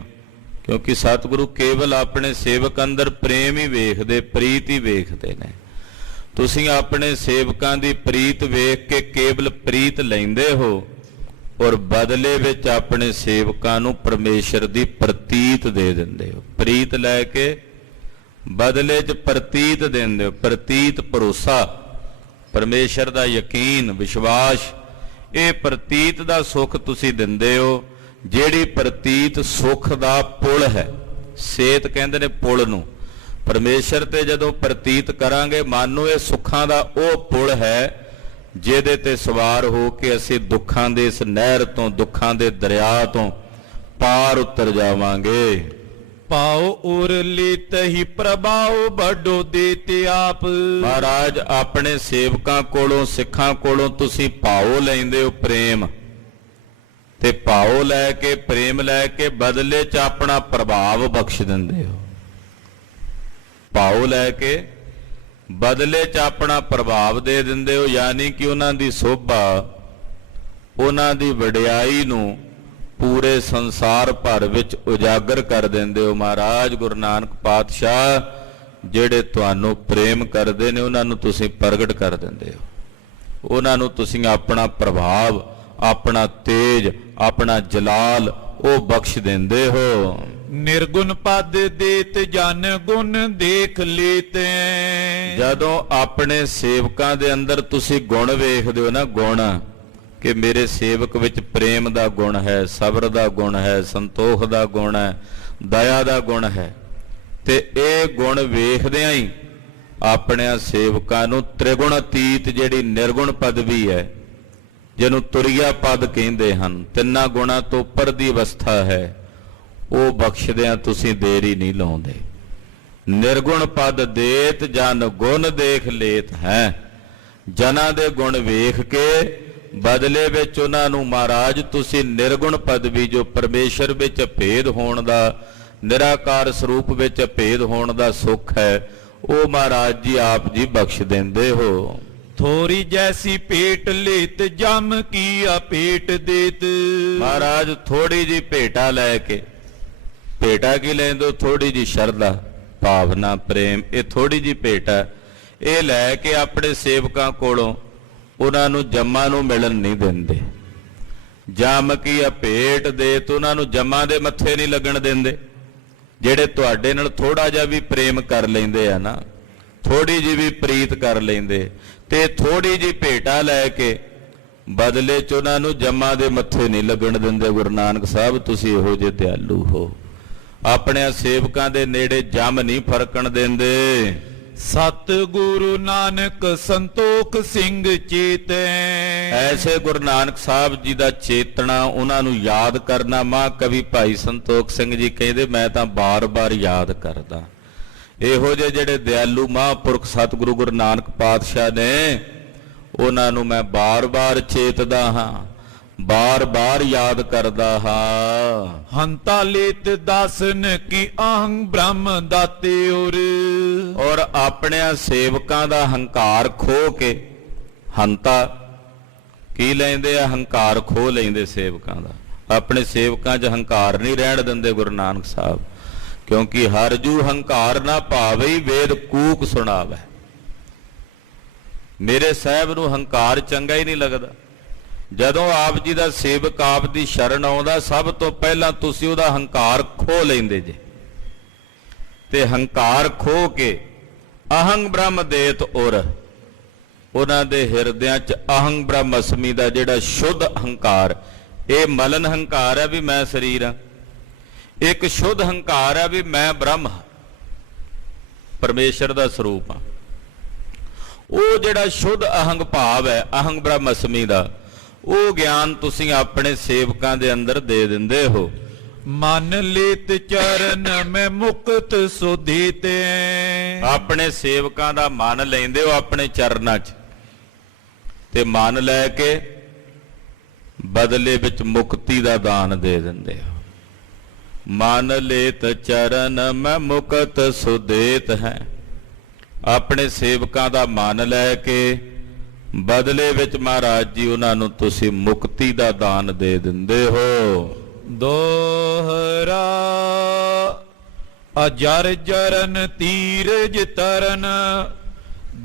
ਕਿਉਂਕਿ ਸਤਿਗੁਰੂ ਕੇਵਲ ਆਪਣੇ ਸੇਵਕ ਅੰਦਰ ਪ੍ਰੇਮ ਹੀ ਵੇਖਦੇ, ਪ੍ਰੀਤ ਹੀ ਵੇਖਦੇ ਨੇ। ਤੁਸੀਂ ਆਪਣੇ ਸੇਵਕਾਂ ਦੀ ਪ੍ਰੀਤ ਵੇਖ ਕੇ ਕੇਵਲ ਪ੍ਰੀਤ ਲੈਂਦੇ ਹੋ ਔਰ ਬਦਲੇ ਵਿੱਚ ਆਪਣੇ ਸੇਵਕਾਂ ਨੂੰ ਪਰਮੇਸ਼ਰ ਦੀ ਪ੍ਰਤੀਤ ਦੇ ਦਿੰਦੇ ਹੋ। ਪ੍ਰੀਤ ਲੈ ਕੇ ਬਦਲੇ 'ਚ ਪ੍ਰਤੀਤ ਦਿੰਦੇ ਹੋ। ਪ੍ਰਤੀਤ ਭਰੋਸਾ, ਪਰਮੇਸ਼ਰ ਦਾ ਯਕੀਨ, ਵਿਸ਼ਵਾਸ, ਇਹ ਪ੍ਰਤੀਤ ਦਾ ਸੁੱਖ ਤੁਸੀਂ ਦਿੰਦੇ ਹੋ, ਜਿਹੜੀ ਪ੍ਰਤੀਤ ਸੁੱਖ ਦਾ ਪੁਲ ਹੈ। ਸੇਤ ਕਹਿੰਦੇ ਨੇ ਪੁਲ ਨੂੰ। ਪਰਮੇਸ਼ਰ ਤੇ ਜਦੋਂ ਪ੍ਰਤੀਤ ਕਰਾਂਗੇ ਮਨ ਨੂੰ, ਇਹ ਸੁੱਖਾਂ ਦਾ ਉਹ ਪੁਲ ਹੈ ਜਿਹਦੇ ਤੇ ਸਵਾਰ ਹੋ ਕੇ ਅਸੀਂ ਦੁੱਖਾਂ ਦੇ ਇਸ ਨਹਿਰ ਤੋਂ, ਦੁੱਖਾਂ ਦੇ ਦਰਿਆ ਤੋਂ ਪਾਰ ਉਤਰ ਜਾਵਾਂਗੇ। ਪਾਉ ਉਰ ਲੀਤ ਹੀ ਪ੍ਰਭਾਉ ਵੱਡੋ ਦੇਤੇ ਆਪ। ਮਹਾਰਾਜ ਆਪਣੇ ਸੇਵਕਾਂ ਕੋਲੋਂ, ਸਿੱਖਾਂ ਕੋਲੋਂ ਤੁਸੀਂ ਭਾਉ ਲੈਂਦੇ ਹੋ, ਪ੍ਰੇਮ, ਤੇ ਭਾਉ ਲੈ ਕੇ, ਪ੍ਰੇਮ ਲੈ ਕੇ ਬਦਲੇ 'ਚ ਆਪਣਾ ਪ੍ਰਭਾਵ ਬਖਸ਼ ਦਿੰਦੇ ਹੋ। ਭਾਉ ਲੈ ਕੇ ਬਦਲੇ 'ਚ ਆਪਣਾ ਪ੍ਰਭਾਵ ਦੇ ਦਿੰਦੇ ਹੋ, ਯਾਨੀ ਕਿ ਉਹਨਾਂ ਦੀ ਸੋਭਾ, ਉਹਨਾਂ ਦੀ ਵਡਿਆਈ ਨੂੰ ਪੂਰੇ ਸੰਸਾਰ ਭਰ ਵਿੱਚ ਉਜਾਗਰ ਕਰ ਦਿੰਦੇ ਹੋ। ਮਹਾਰਾਜ ਗੁਰੂ ਨਾਨਕ ਪਾਤਸ਼ਾਹ ਜਿਹੜੇ ਤੁਹਾਨੂੰ ਪ੍ਰੇਮ ਕਰਦੇ ਨੇ ਉਹਨਾਂ ਨੂੰ ਤੁਸੀਂ ਪ੍ਰਗਟ ਕਰ ਦਿੰਦੇ ਹੋ। ਉਹਨਾਂ ਨੂੰ ਤੁਸੀਂ ਆਪਣਾ ਪ੍ਰਭਾਵ, ਆਪਣਾ ਤੇਜ, ਆਪਣਾ ਜਲਾਲ ਉਹ ਬਖਸ਼ ਦਿੰਦੇ ਹੋ। ਨਿਰਗੁਣ ਪਦ ਦੇਤ ਜਨ ਗੁਣ ਦੇਖ ਲੇਤੇ। ਜਦੋਂ ਆਪਣੇ ਸੇਵਕਾਂ ਦੇ ਅੰਦਰ ਤੁਸੀਂ ਗੁਣ ਵੇਖਦੇ ਹੋ ਨਾ, ਗੁਣ, ਕਿ ਮੇਰੇ ਸੇਵਕ ਵਿੱਚ ਪ੍ਰੇਮ ਦਾ ਗੁਣ ਹੈ, ਸਬਰ ਦਾ ਗੁਣ ਹੈ, ਸੰਤੋਖ ਦਾ ਗੁਣ ਹੈ, ਦਇਆ ਦਾ ਗੁਣ ਹੈ, ਤੇ ਇਹ ਗੁਣ ਵੇਖਦਿਆਂ ਹੀ ਆਪਣੇ ਸੇਵਕਾਂ ਨੂੰ ਤ੍ਰਿਗੁਣ ਅਤੀਤ ਜਿਹੜੀ ਨਿਰਗੁਣ ਪਦਵੀ ਹੈ, ਜਿਹਨੂੰ ਤੁਰਿਆ ਪਦ ਕਹਿੰਦੇ ਹਨ, ਤਿੰਨਾਂ ਗੁਣਾਂ ਤੋਂ ਉੱਪਰ ਦੀ ਅਵਸਥਾ ਹੈ, ਉਹ ਬਖਸ਼ਦਿਆਂ ਤੁਸੀਂ ਦੇਰੀ ਨਹੀਂ ਲਾਉਂਦੇ। ਨਿਰਗੁਣ ਪਦ ਦੇਤ ਜਨ ਗੁਣ ਦੇਖ ਲੇਤ ਹੈ। ਜਨਾਂ ਦੇ ਗੁਣ ਵੇਖ ਕੇ ਬਦਲੇ ਵਿੱਚ ਉਹਨਾਂ ਨੂੰ ਮਹਾਰਾਜ ਤੁਸੀਂ ਨਿਰਗੁਣ ਪਦਵੀ, ਜੋ ਪਰਮੇਸ਼ਰ ਵਿੱਚ ਭੇਦ ਹੋਣ ਦਾ, ਨਿਰਾਕਾਰ ਸਰੂਪ ਵਿੱਚ ਭੇਦ ਹੋਣ ਦਾ ਸੁੱਖ ਹੈ, ਉਹ ਮਹਾਰਾਜ ਜੀ ਆਪ ਜੀ ਬਖਸ਼ ਦਿੰਦੇ ਹੋ। ਥੋੜੀ ਜੈਸੀ ਭੇਟ ਲੇਤ ਜਮ ਕੀ ਆ ਭੇਟ ਦੇਤ। ਮਹਾਰਾਜ ਥੋੜੀ ਜੀ ਭੇਟਾ ਲੈ ਕੇ, ਭੇਟਾ ਕੀ ਲੈਂਦੇ? ਥੋੜੀ ਜੀ ਸ਼ਰਧਾ, ਭਾਵਨਾ, ਪ੍ਰੇਮ, ਇਹ ਥੋੜੀ ਜੀ ਭੇਟਾ, ਇਹ ਲੈ ਕੇ ਆਪਣੇ ਸੇਵਕਾਂ ਕੋਲੋਂ ਉਹਨਾਂ ਨੂੰ ਜੰਮਾਂ ਨੂੰ ਮਿਲਣ ਨਹੀਂ ਦਿੰਦੇ। ਜਮ ਕੀ ਆ ਭੇਟ ਦੇ, ਤੇ ਉਹਨਾਂ ਨੂੰ ਜੰਮਾਂ ਦੇ ਮੱਥੇ ਨਹੀਂ ਲੱਗਣ ਦਿੰਦੇ। ਜਿਹੜੇ ਤੁਹਾਡੇ ਨਾਲ ਥੋੜਾ ਜਿਹਾ ਵੀ ਪ੍ਰੇਮ ਕਰ ਲੈਂਦੇ ਆ ਨਾ, ਥੋੜੀ ਜੀ ਵੀ ਪ੍ਰੀਤ ਕਰ ਲੈਂਦੇ, ਤੇ ਥੋੜੀ ਜੀ ਭੇਟਾ ਲੈ ਕੇ ਬਦਲੇ 'ਚ ਉਹਨਾਂ ਨੂੰ ਜੰਮਾਂ ਦੇ ਮੱਥੇ ਨਹੀਂ ਲੱਗਣ ਦਿੰਦੇ। ਗੁਰੂ ਨਾਨਕ ਸਾਹਿਬ ਤੁਸੀਂ ਇਹੋ ਜਿਹੇ ਦਿਆਲੂ ਹੋ, ਆਪਣੇ ਸੇਵਕਾਂ ਦੇ ਨੇੜੇ ਜੰਮ ਨਹੀਂ ਫਰਕਣ ਦਿੰਦੇ। ਸਤ ਗੁਰੂ ਨਾਨਕ ਸੰਤੋਖ ਸਿੰਘ ਚੇਤੈ। ਐਸੇ ਗੁਰੂ ਨਾਨਕ ਸਾਹਿਬ ਜੀ ਦਾ ਚੇਤਨਾ, ਉਹਨਾਂ ਨੂੰ ਯਾਦ ਕਰਨਾ। ਮਹਾਂਕਵੀ ਭਾਈ ਸੰਤੋਖ ਸਿੰਘ ਜੀ ਕਹਿੰਦੇ, ਮੈਂ ਤਾਂ ਬਾਰ-ਬਾਰ ਯਾਦ ਕਰਦਾ। ਇਹੋ ਜਿਹੇ ਜਿਹੜੇ ਦਿਆਲੂ ਮਹਾਂਪੁਰਖ ਸਤਿਗੁਰੂ ਗੁਰੂ ਨਾਨਕ ਪਾਤਸ਼ਾਹ ਨੇ, ਉਹਨਾਂ ਨੂੰ ਮੈਂ ਬਾਰ-ਬਾਰ ਚੇਤਦਾ ਹਾਂ, ਬਾਰ-ਬਾਰ ਯਾਦ ਕਰਦਾ ਹਾਂ। ਹੰਤਾ ਲੇਤ ਦਾਸਨ ਕੀ ਅਹੰ ਬ੍ਰਹਮ ਦਾਤੇ ਔਰ ਆਪਣੇ ਸੇਵਕਾਂ ਦਾ ਹੰਕਾਰ ਖੋ ਕੇ, ਹੰਤਾ ਕੀ ਲੈਂਦੇ ਆ? ਹੰਕਾਰ ਖੋ ਲੈਂਦੇ ਸੇਵਕਾਂ ਦਾ। ਆਪਣੇ ਸੇਵਕਾਂ 'ਚ ਹੰਕਾਰ ਨਹੀਂ ਰਹਿਣ ਦਿੰਦੇ ਗੁਰੂ ਨਾਨਕ ਸਾਹਿਬ, ਕਿਉਂਕਿ ਹਰ ਜੂ ਹੰਕਾਰ ਨਾ ਭਾਵਈ ਵੇਦ ਕੂਕ ਸੁਣਾਵੇ। ਮੇਰੇ ਸਾਹਿਬ ਨੂੰ ਹੰਕਾਰ ਚੰਗਾ ਹੀ ਨਹੀਂ ਲੱਗਦਾ। ਜਦੋਂ ਆਪ ਜੀ ਦਾ ਸੇਵਕ ਆਪ ਦੀ ਸ਼ਰਨ ਆਉਂਦਾ, ਸਭ ਤੋਂ ਪਹਿਲਾਂ ਤੁਸੀਂ ਉਹਦਾ ਹੰਕਾਰ ਖੋ ਲੈਂਦੇ ਜੇ, ਤੇ ਹੰਕਾਰ ਖੋ ਕੇ ਅਹੰ ਬ੍ਰਹਮ ਦੇਤ ਔਰ ਉਹਨਾਂ ਦੇ ਹਿਰਦਿਆਂ 'ਚ ਅਹੰ ਬ੍ਰਹਮ ਅਸਮੀ ਦਾ ਜਿਹੜਾ ਸ਼ੁੱਧ ਹੰਕਾਰ, ਇਹ ਮਲਨ ਹੰਕਾਰ ਹੈ ਵੀ ਮੈਂ ਸਰੀਰ ਹਾਂ। ਇੱਕ ਸ਼ੁੱਧ ਹੰਕਾਰ ਹੈ ਵੀ ਮੈਂ ਬ੍ਰਹਮ ਹਾਂ, ਪਰਮੇਸ਼ਰ ਦਾ ਸਰੂਪ ਹਾਂ। ਉਹ ਜਿਹੜਾ ਸ਼ੁੱਧ ਅਹੰਗ ਭਾਵ ਹੈ, ਅਹੰ ਬ੍ਰਹਮ ਅਸਮੀ ਦਾ, ਉਹ ਗਿਆਨ ਤੁਸੀਂ ਆਪਣੇ ਸੇਵਕਾਂ ਦੇ ਅੰਦਰ ਦੇ ਦਿੰਦੇ ਹੋ। ਮਨ ਲੇਤ ਚਰਨ ਮੈਂ ਮੁਕਤ ਸੋ ਦੇਤੇ। ਆਪਣੇ ਸੇਵਕਾਂ ਦਾ ਮਨ ਲੈਂਦੇ ਹੋ ਆਪਣੇ ਚਰਨਾਂ 'ਚ, ਤੇ ਮਨ ਲੈ ਕੇ ਬਦਲੇ ਵਿੱਚ ਮੁਕਤੀ ਦਾ ਦਾਨ ਦੇ ਦਿੰਦੇ ਹੋ। ਮਨ ਲੇਤ ਚਰਨ ਮੈਂ ਮੁਕਤ ਸੋ ਦੇਤ ਹੈ। ਆਪਣੇ ਸੇਵਕਾਂ ਦਾ ਮਨ ਲੈ ਕੇ ਬਦਲੇ ਵਿੱਚ ਮਹਾਰਾਜ ਜੀ ਉਹਨਾਂ ਨੂੰ ਤੁਸੀਂ ਮੁਕਤੀ ਦਾ ਦਾਨ ਦੇ ਦਿੰਦੇ ਹੋ। ਦੋਹਰਾ ਅਜਰ ਜਰਨ ਤੀਰਜ ਤਰਨ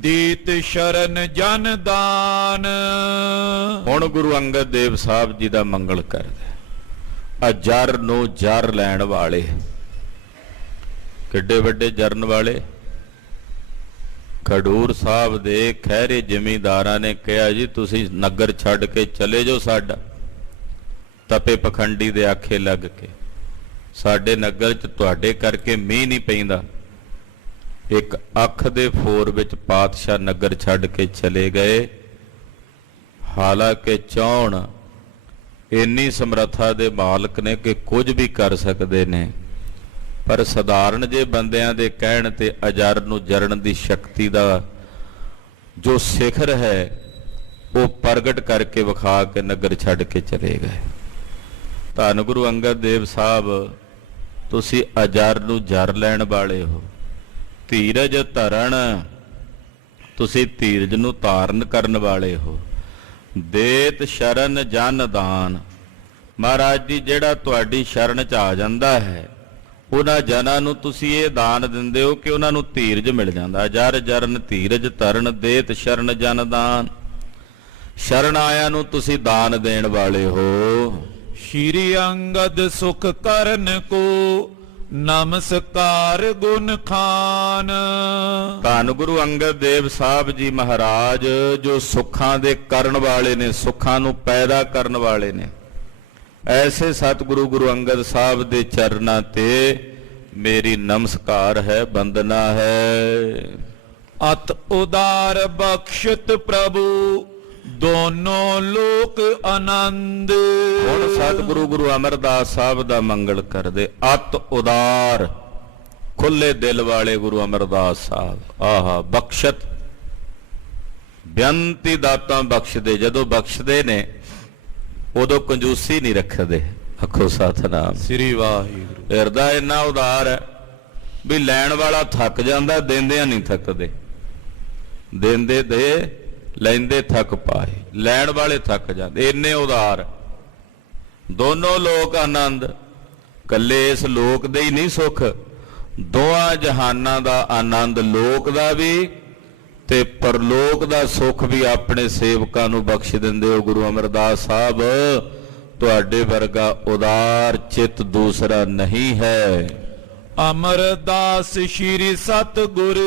ਦੀਤ ਸ਼ਰਨ ਜਨ ਦਾਨ। ਹੁਣ ਗੁਰੂ ਅੰਗਦ ਦੇਵ ਸਾਹਿਬ ਜੀ ਦਾ ਮੰਗਲ ਕਰਦੇ। ਜਰ ਨੂੰ ਜਰ ਲੈਣ ਵਾਲੇ, ਕਿੱਡੇ ਵੱਡੇ ਜਰਨ ਵਾਲੇ। ਖਡੂਰ ਸਾਹਿਬ ਦੇ ਖਹਿਰੇ ਜ਼ਿਮੀਂਦਾਰਾਂ ਨੇ ਕਿਹਾ ਜੀ ਤੁਸੀਂ ਨਗਰ ਛੱਡ ਕੇ ਚਲੇ ਜਾਓ, ਸਾਡਾ ਤਪੇ ਪਖੰਡੀ ਦੇ ਆਖੇ ਲੱਗ ਕੇ ਸਾਡੇ ਨਗਰ 'ਚ ਤੁਹਾਡੇ ਕਰਕੇ ਮੀਂਹ ਨਹੀਂ ਪੈਂਦਾ। ਇੱਕ ਅੱਖ ਦੇ ਫੋਰ ਵਿੱਚ ਪਾਤਸ਼ਾਹ ਨਗਰ ਛੱਡ ਕੇ ਚਲੇ ਗਏ। ਹਾਲਾਂਕਿ ਚਾਹੁਣ ਇੰਨੀ ਸਮਰੱਥਾ ਦੇ ਮਾਲਕ ਨੇ ਕਿ ਕੁਝ ਵੀ ਕਰ ਸਕਦੇ ਨੇ, ਪਰ ਸਧਾਰਨ ਜੇ ਬੰਦਿਆਂ ਦੇ ਕਹਿਣ ਤੇ ਅਜਰ ਨੂੰ ਜਰਨ ਦੀ ਸ਼ਕਤੀ ਦਾ ਜੋ ਸਿਖਰ ਹੈ ਉਹ ਪ੍ਰਗਟ ਕਰਕੇ ਵਿਖਾ ਕੇ ਨਗਰ ਛੱਡ ਕੇ ਚਲੇ ਗਏ। ਧੰਨ ਗੁਰੂ ਅੰਗਦ ਦੇਵ ਸਾਹਿਬ, ਤੁਸੀਂ ਅਜਰ ਨੂੰ ਜਰ ਲੈਣ ਵਾਲੇ ਹੋ। ਧੀਰਜ ਧਰਨ, ਤੁਸੀਂ ਧੀਰਜ ਨੂੰ ਧਾਰਨ ਕਰਨ ਵਾਲੇ ਹੋ। ਦੇਤ ਸ਼ਰਨ ਜਨ ਦਾਨ, ਮਹਾਰਾਜ ਜੀ ਜਿਹੜਾ ਤੁਹਾਡੀ ਸ਼ਰਨ 'ਚ ਆ ਜਾਂਦਾ ਹੈ ਉਹਨਾਂ ਜਨਾਂ ਨੂੰ ਤੁਸੀਂ ਇਹ ਦਾਨ ਦਿੰਦੇ ਹੋ ਕਿ ਉਹਨਾਂ ਨੂੰ ਧੀਰਜ ਮਿਲ ਜਾਂਦਾ। ਜਰ ਜਰਨ ਧੀਰਜ ਧਰਨ ਦੇਤ ਸ਼ਰਨ ਜਨ ਦਾਨ, ਸ਼ਰਨ ਆਇਆਂ ਨੂੰ ਤੁਸੀਂ ਦਾਨ ਦੇਣ ਵਾਲੇ ਹੋ। ਸ਼੍ਰੀ ਅੰਗਦ ਸੁਖ ਕਰਨ ਕੋ ਨਮਸਕਾਰ ਗੁਣ ਖਾਨ। ਧੰਨ ਗੁਰੂ ਅੰਗਦ ਦੇਵ ਸਾਹਿਬ ਜੀ ਮਹਾਰਾਜ ਜੋ ਸੁੱਖਾਂ ਦੇ ਕਰਨ ਵਾਲੇ ਨੇ, ਸੁੱਖਾਂ ਨੂੰ ਪੈਦਾ ਕਰਨ ਵਾਲੇ ਨੇ, ਐਸੇ ਸਤਿਗੁਰੂ ਗੁਰੂ ਅੰਗਦ ਸਾਹਿਬ ਦੇ ਚਰਨਾਂ ਤੇ ਮੇਰੀ ਨਮਸਕਾਰ ਹੈ, ਬੰਦਨਾ ਹੈ। ਅਤ ਉਦਾਰ ਬਖਸ਼ਤ ਪ੍ਰਭੂ ਦੋਨੋਂ ਲੋਕ ਆਨੰਦ। ਹੁਣ ਸਤਿਗੁਰੂ ਗੁਰੂ ਅਮਰਦਾਸ ਸਾਹਿਬ ਦਾ ਮੰਗਲ ਕਰਦੇ। ਅਤ ਉਦਾਰ, ਖੁੱਲੇ ਦਿਲ ਵਾਲੇ ਗੁਰੂ ਅਮਰਦਾਸ ਸਾਹਿਬ। ਆਹਾ, ਬਖਸ਼ਤ, ਬੇਅੰਤੀ ਦਾਤਾਂ ਬਖਸ਼ਦੇ। ਜਦੋਂ ਬਖਸ਼ਦੇ ਨੇ ਉਦੋਂ ਕੰਜੂਸੀ ਨਹੀਂ ਰੱਖਦੇ। ਆਖੋ ਸਤਿਨਾਮ ਸ੍ਰੀ ਵਾਹਿਗੁਰੂ। ਹਿਰਦਾ ਇੰਨਾ ਉਦਾਰ ਹੈ ਵੀ ਲੈਣ ਵਾਲਾ ਥੱਕ ਜਾਂਦਾ, ਦੇਂਦਿਆਂ ਨਹੀਂ ਥੱਕਦੇ। ਦੇਂਦੇ ਦੇ, ਲੈਂਦੇ ਥੱਕ ਪਾਏ, ਲੈਣ ਵਾਲੇ ਥੱਕ ਜਾਂਦੇ, ਇੰਨੇ ਉਦਾਰ। ਦੋਨੋਂ ਲੋਕ ਆਨੰਦ, ਕੱਲੇ ਇਸ ਲੋਕ ਦੇ ਹੀ ਨਹੀਂ ਸੁੱਖ, ਦੋਹਾਂ ਜਹਾਨਾਂ ਦਾ ਆਨੰਦ, ਲੋਕ ਦਾ ਵੀ ਤੇ ਪਰਲੋਕ ਦਾ ਸੁੱਖ ਵੀ ਆਪਣੇ ਸੇਵਕਾਂ ਨੂੰ ਬਖਸ਼ ਦਿੰਦੇ ਹੋ ਗੁਰੂ ਅਮਰਦਾਸ ਸਾਹਿਬ। ਤੁਹਾਡੇ ਵਰਗਾ ਉਦਾਰ ਚਿੱਤ ਦੂਸਰਾ ਨਹੀਂ ਹੈ। ਅਮਰਦਾਸ ਸ਼੍ਰੀ ਸਤਿਗੁਰ